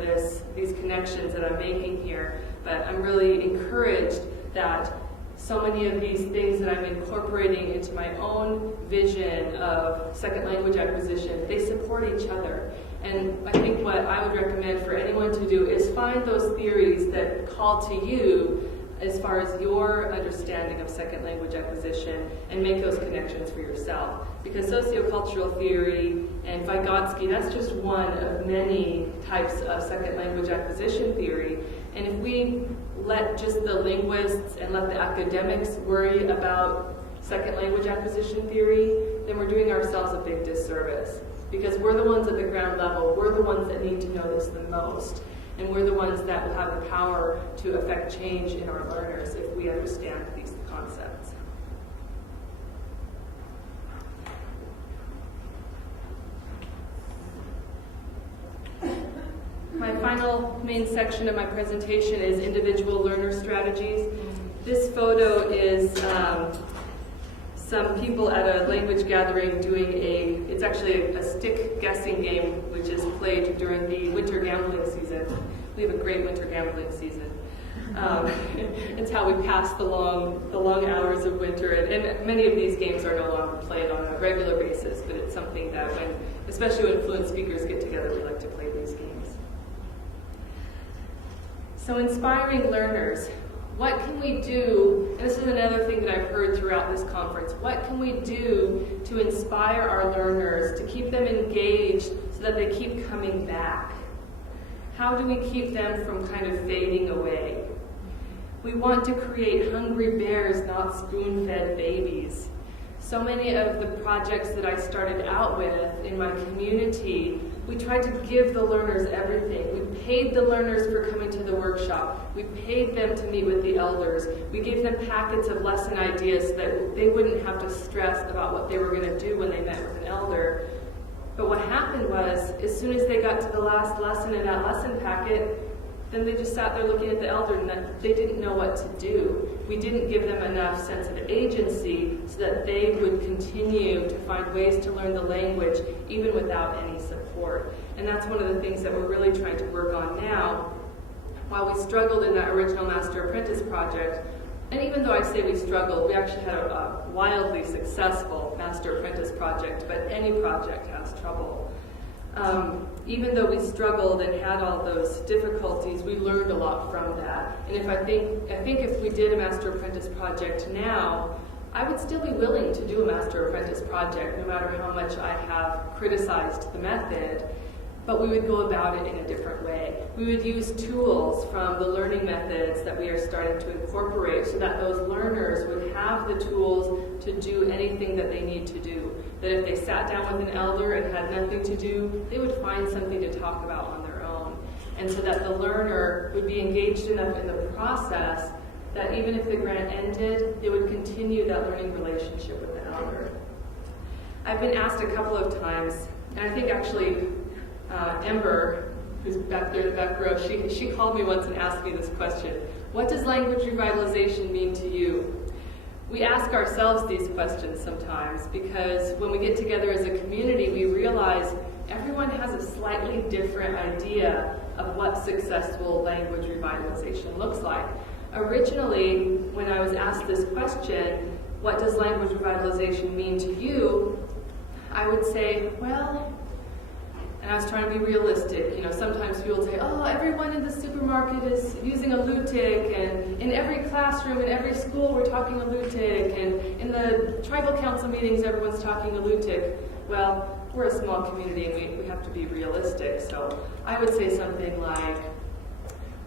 these connections that I'm making here, but I'm really encouraged that so many of these things that I'm incorporating into my own vision of second language acquisition, they support each other. And I think what I would recommend for anyone to do is find those theories that call to you as far as your understanding of second language acquisition and make those connections for yourself. Because sociocultural theory and Vygotsky, that's just one of many types of second language acquisition theory. And if we let just the linguists and let the academics worry about second language acquisition theory, then we're doing ourselves a big disservice. Because we're the ones at the ground level, we're the ones that need to know this the most. And we're the ones that will have the power to affect change in our learners if we understand these concepts. My final main section of my presentation is individual learner strategies. This photo is some people at a language gathering doing it's actually a stick guessing game which is played during the winter gambling season. We have a great winter gambling season. It's how we pass the long hours of winter, and many of these games are no longer played on a regular basis, but it's something that especially when fluent speakers get together, we like to play these games. So inspiring learners. What can we do, and this is another thing that I've heard throughout this conference, what can we do to inspire our learners, to keep them engaged so that they keep coming back? How do we keep them from kind of fading away? We want to create hungry bears, not spoon-fed babies. So many of the projects that I started out with in my community, we tried to give the learners everything. We paid the learners for coming to the workshop. We paid them to meet with the elders. We gave them packets of lesson ideas so that they wouldn't have to stress about what they were going to do when they met with an elder. But what happened was, as soon as they got to the last lesson in that lesson packet, then they just sat there looking at the elder and they didn't know what to do. We didn't give them enough sense of agency so that they would continue to find ways to learn the language even without any support. And that's one of the things that we're really trying to work on now. While we struggled in that original Master Apprentice project, and even though I say we struggled, we actually had a wildly successful Master Apprentice project, but any project has trouble. Even though we struggled and had all those difficulties, we learned a lot from that. And I think if we did a Master Apprentice project now, I would still be willing to do a Master Apprentice project, no matter how much I have criticized the method, but we would go about it in a different way. We would use tools from the learning methods that we are starting to incorporate so that those learners would have the tools to do anything that they need to do. That if they sat down with an elder and had nothing to do, they would find something to talk about on their own. And so that the learner would be engaged enough in the process that even if the grant ended, they would continue that learning relationship with the elder. I've been asked a couple of times, and I think actually Ember, who's back there in the back row, she called me once and asked me this question: what does language revitalization mean to you? We ask ourselves these questions sometimes because when we get together as a community, we realize everyone has a slightly different idea of what successful language revitalization looks like. Originally, when I was asked this question, what does language revitalization mean to you? I would say, well, and I was trying to be realistic. Sometimes people say, oh, everyone in the supermarket is using Alutiiq, and in every classroom, in every school, we're talking Alutiiq, and in the tribal council meetings, everyone's talking Alutiiq. Well, we're a small community, and we have to be realistic. So I would say something like,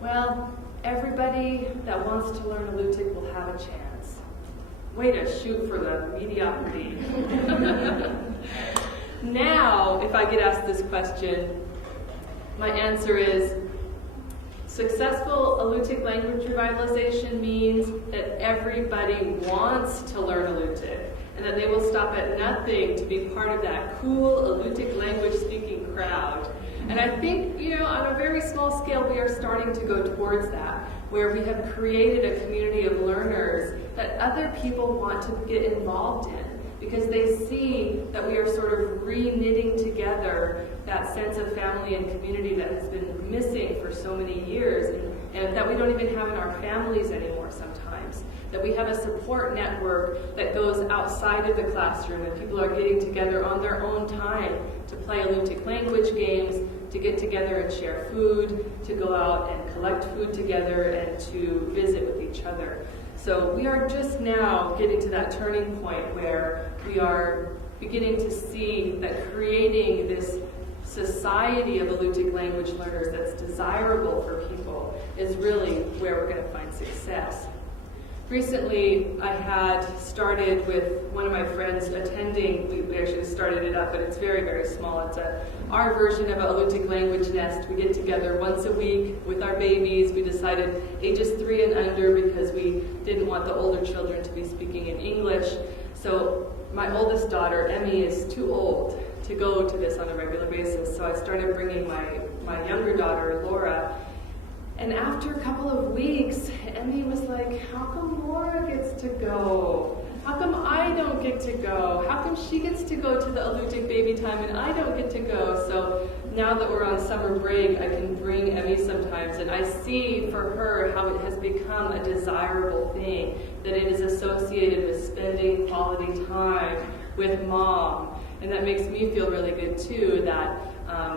well, everybody that wants to learn Alutiiq will have a chance. Way to shoot for the mediocrity. Now, if I get asked this question, my answer is successful Alutiiq language revitalization means that everybody wants to learn Alutiiq and that they will stop at nothing to be part of that cool Alutiiq language speaking crowd. And I think, on a very small scale, we are starting to go towards that, where we have created a community of learners that other people want to get involved in, because they see that we are sort of re-knitting together that sense of family and community that has been missing for so many years, and that we don't even have in our families anymore sometimes. That we have a support network that goes outside of the classroom, and people are getting together on their own time to play Alutiiq language games, to get together and share food, to go out and collect food together, and to visit with each other. So we are just now getting to that turning point where we are beginning to see that creating this society of Alutiiq language learners that's desirable for people is really where we're going to find success. Recently, I had started with one of my friends attending. We actually started it up, but it's very, very small. It's our version of an Alutiiq language nest. We get together once a week with our babies. We decided ages 3 and under because we didn't want the older children to be speaking in English. So my oldest daughter, Emmy, is too old to go to this on a regular basis. So I started bringing my younger daughter, Laura. And after a couple of weeks, Emmy was like, how come Laura gets to go? How come I don't get to go? How come she gets to go to the Alutiiq baby time and I don't get to go? So now that we're on summer break, I can bring Emmy sometimes, and I see for her how it has become a desirable thing, that it is associated with spending quality time with mom. And that makes me feel really good too, that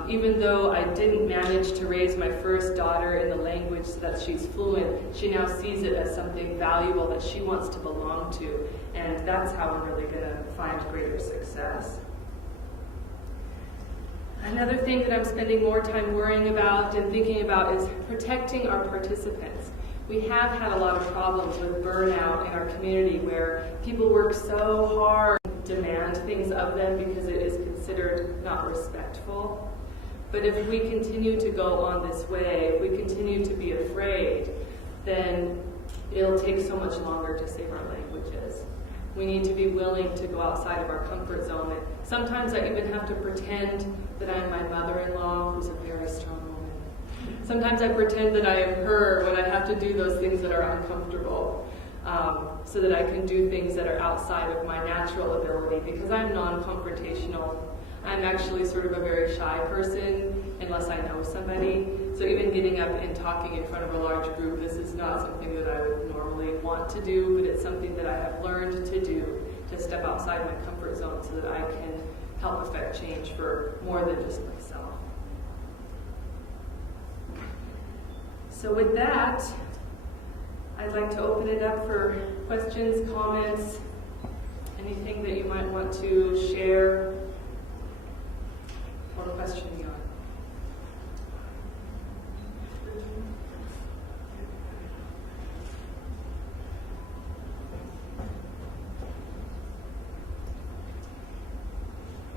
even though I didn't manage to raise my first daughter in the language so that she's fluent, she now sees it as something valuable that she wants to belong to. And that's how we're really going to find greater success. Another thing that I'm spending more time worrying about and thinking about is protecting our participants. We have had a lot of problems with burnout in our community where people work so hard to demand things of them because it is considered not respectful. But if we continue to go on this way, if we continue to be afraid, then it'll take so much longer to save our languages. We need to be willing to go outside of our comfort zone. And sometimes I even have to pretend that I'm my mother-in-law, who's a very strong woman. Sometimes I pretend that I am her when I have to do those things that are uncomfortable, so that I can do things that are outside of my natural ability, because I'm non-confrontational. I'm actually sort of a very shy person unless I know somebody. So even getting up and talking in front of a large group, this is not something that I would normally want to do, but it's something that I have learned to do, to step outside my comfort zone so that I can help affect change for more than just myself. So with that, I'd like to open it up for questions, comments, anything that you might want to share or question me on.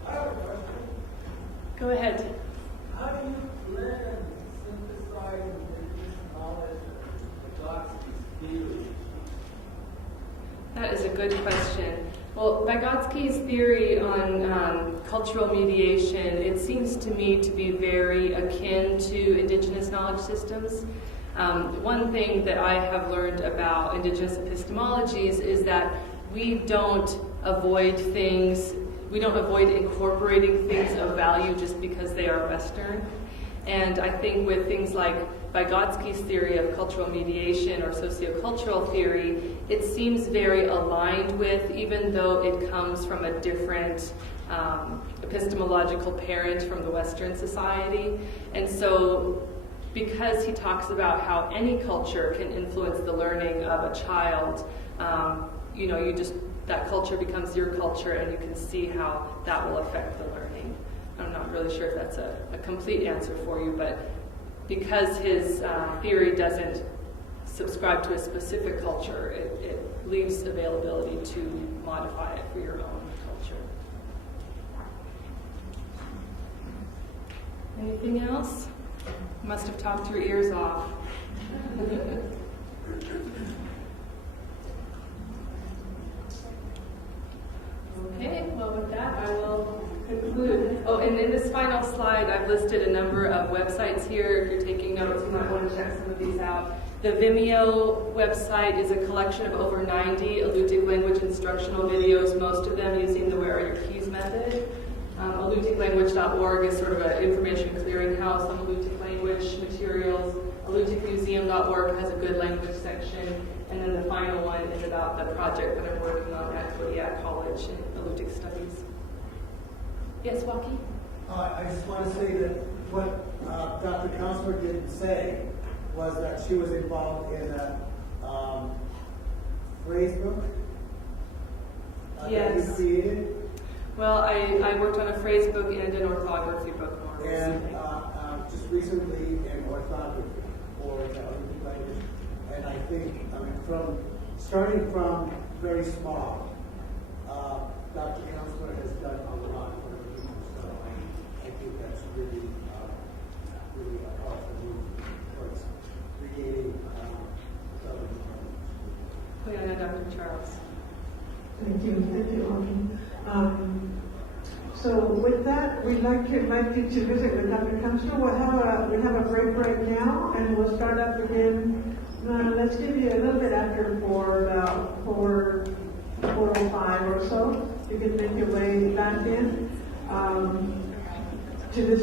I have a question. Go ahead. How do you blend and synthesize indigenous knowledge of Vygotsky's theory? That is a good question. Well, Vygotsky's theory on cultural mediation, it seems to me to be very akin to indigenous knowledge systems. One thing that I have learned about indigenous epistemologies is that we don't avoid things, we don't avoid incorporating things of value just because they are Western. And I think with things like Vygotsky's theory of cultural mediation or sociocultural theory, it seems very aligned with, even though it comes from a different epistemological parent from the Western society. And so because he talks about how any culture can influence the learning of a child, that culture becomes your culture, and you can see how that will affect the learning. I'm not really sure if that's a complete answer for you, but because his theory doesn't subscribe to a specific culture, it leaves availability to modify it for your own culture. Anything else? Must have talked your ears off. Okay, well with that I will conclude. Oh, and in this final slide I've listed a number of websites here. If you're taking notes, you might want to check some of these out. The Vimeo website is a collection of over 90 Alutiiq language instructional videos, most of them using the Where Are Your Keys method. AlutiiqLanguage.org is sort of an information clearinghouse on Alutiiq language material. org has a good language section, and then the final one is about the project that I'm working on at Qik'rtarmiuwat College in Alutiiq Studies. Yes, Joaquin? I just want to say that what Dr. Counceller didn't say was that she was involved in a phrase book that Yes. you created. Well, I worked on a phrase book and an orthography book more And recently. just recently in orthography for the Alutiiq language. And I think, starting from very small, Dr. Counceller has done a lot for the people. So I think that's really a powerful move towards regaining southern language. Oh, yeah, and Dr. Charles. Thank you, Joaquin. So with that, we'd like you to visit with Dr. Counceller. We have a break right now, and we'll start up again. Let's give you a little bit after about 4:05 or so. You can make your way back in to this.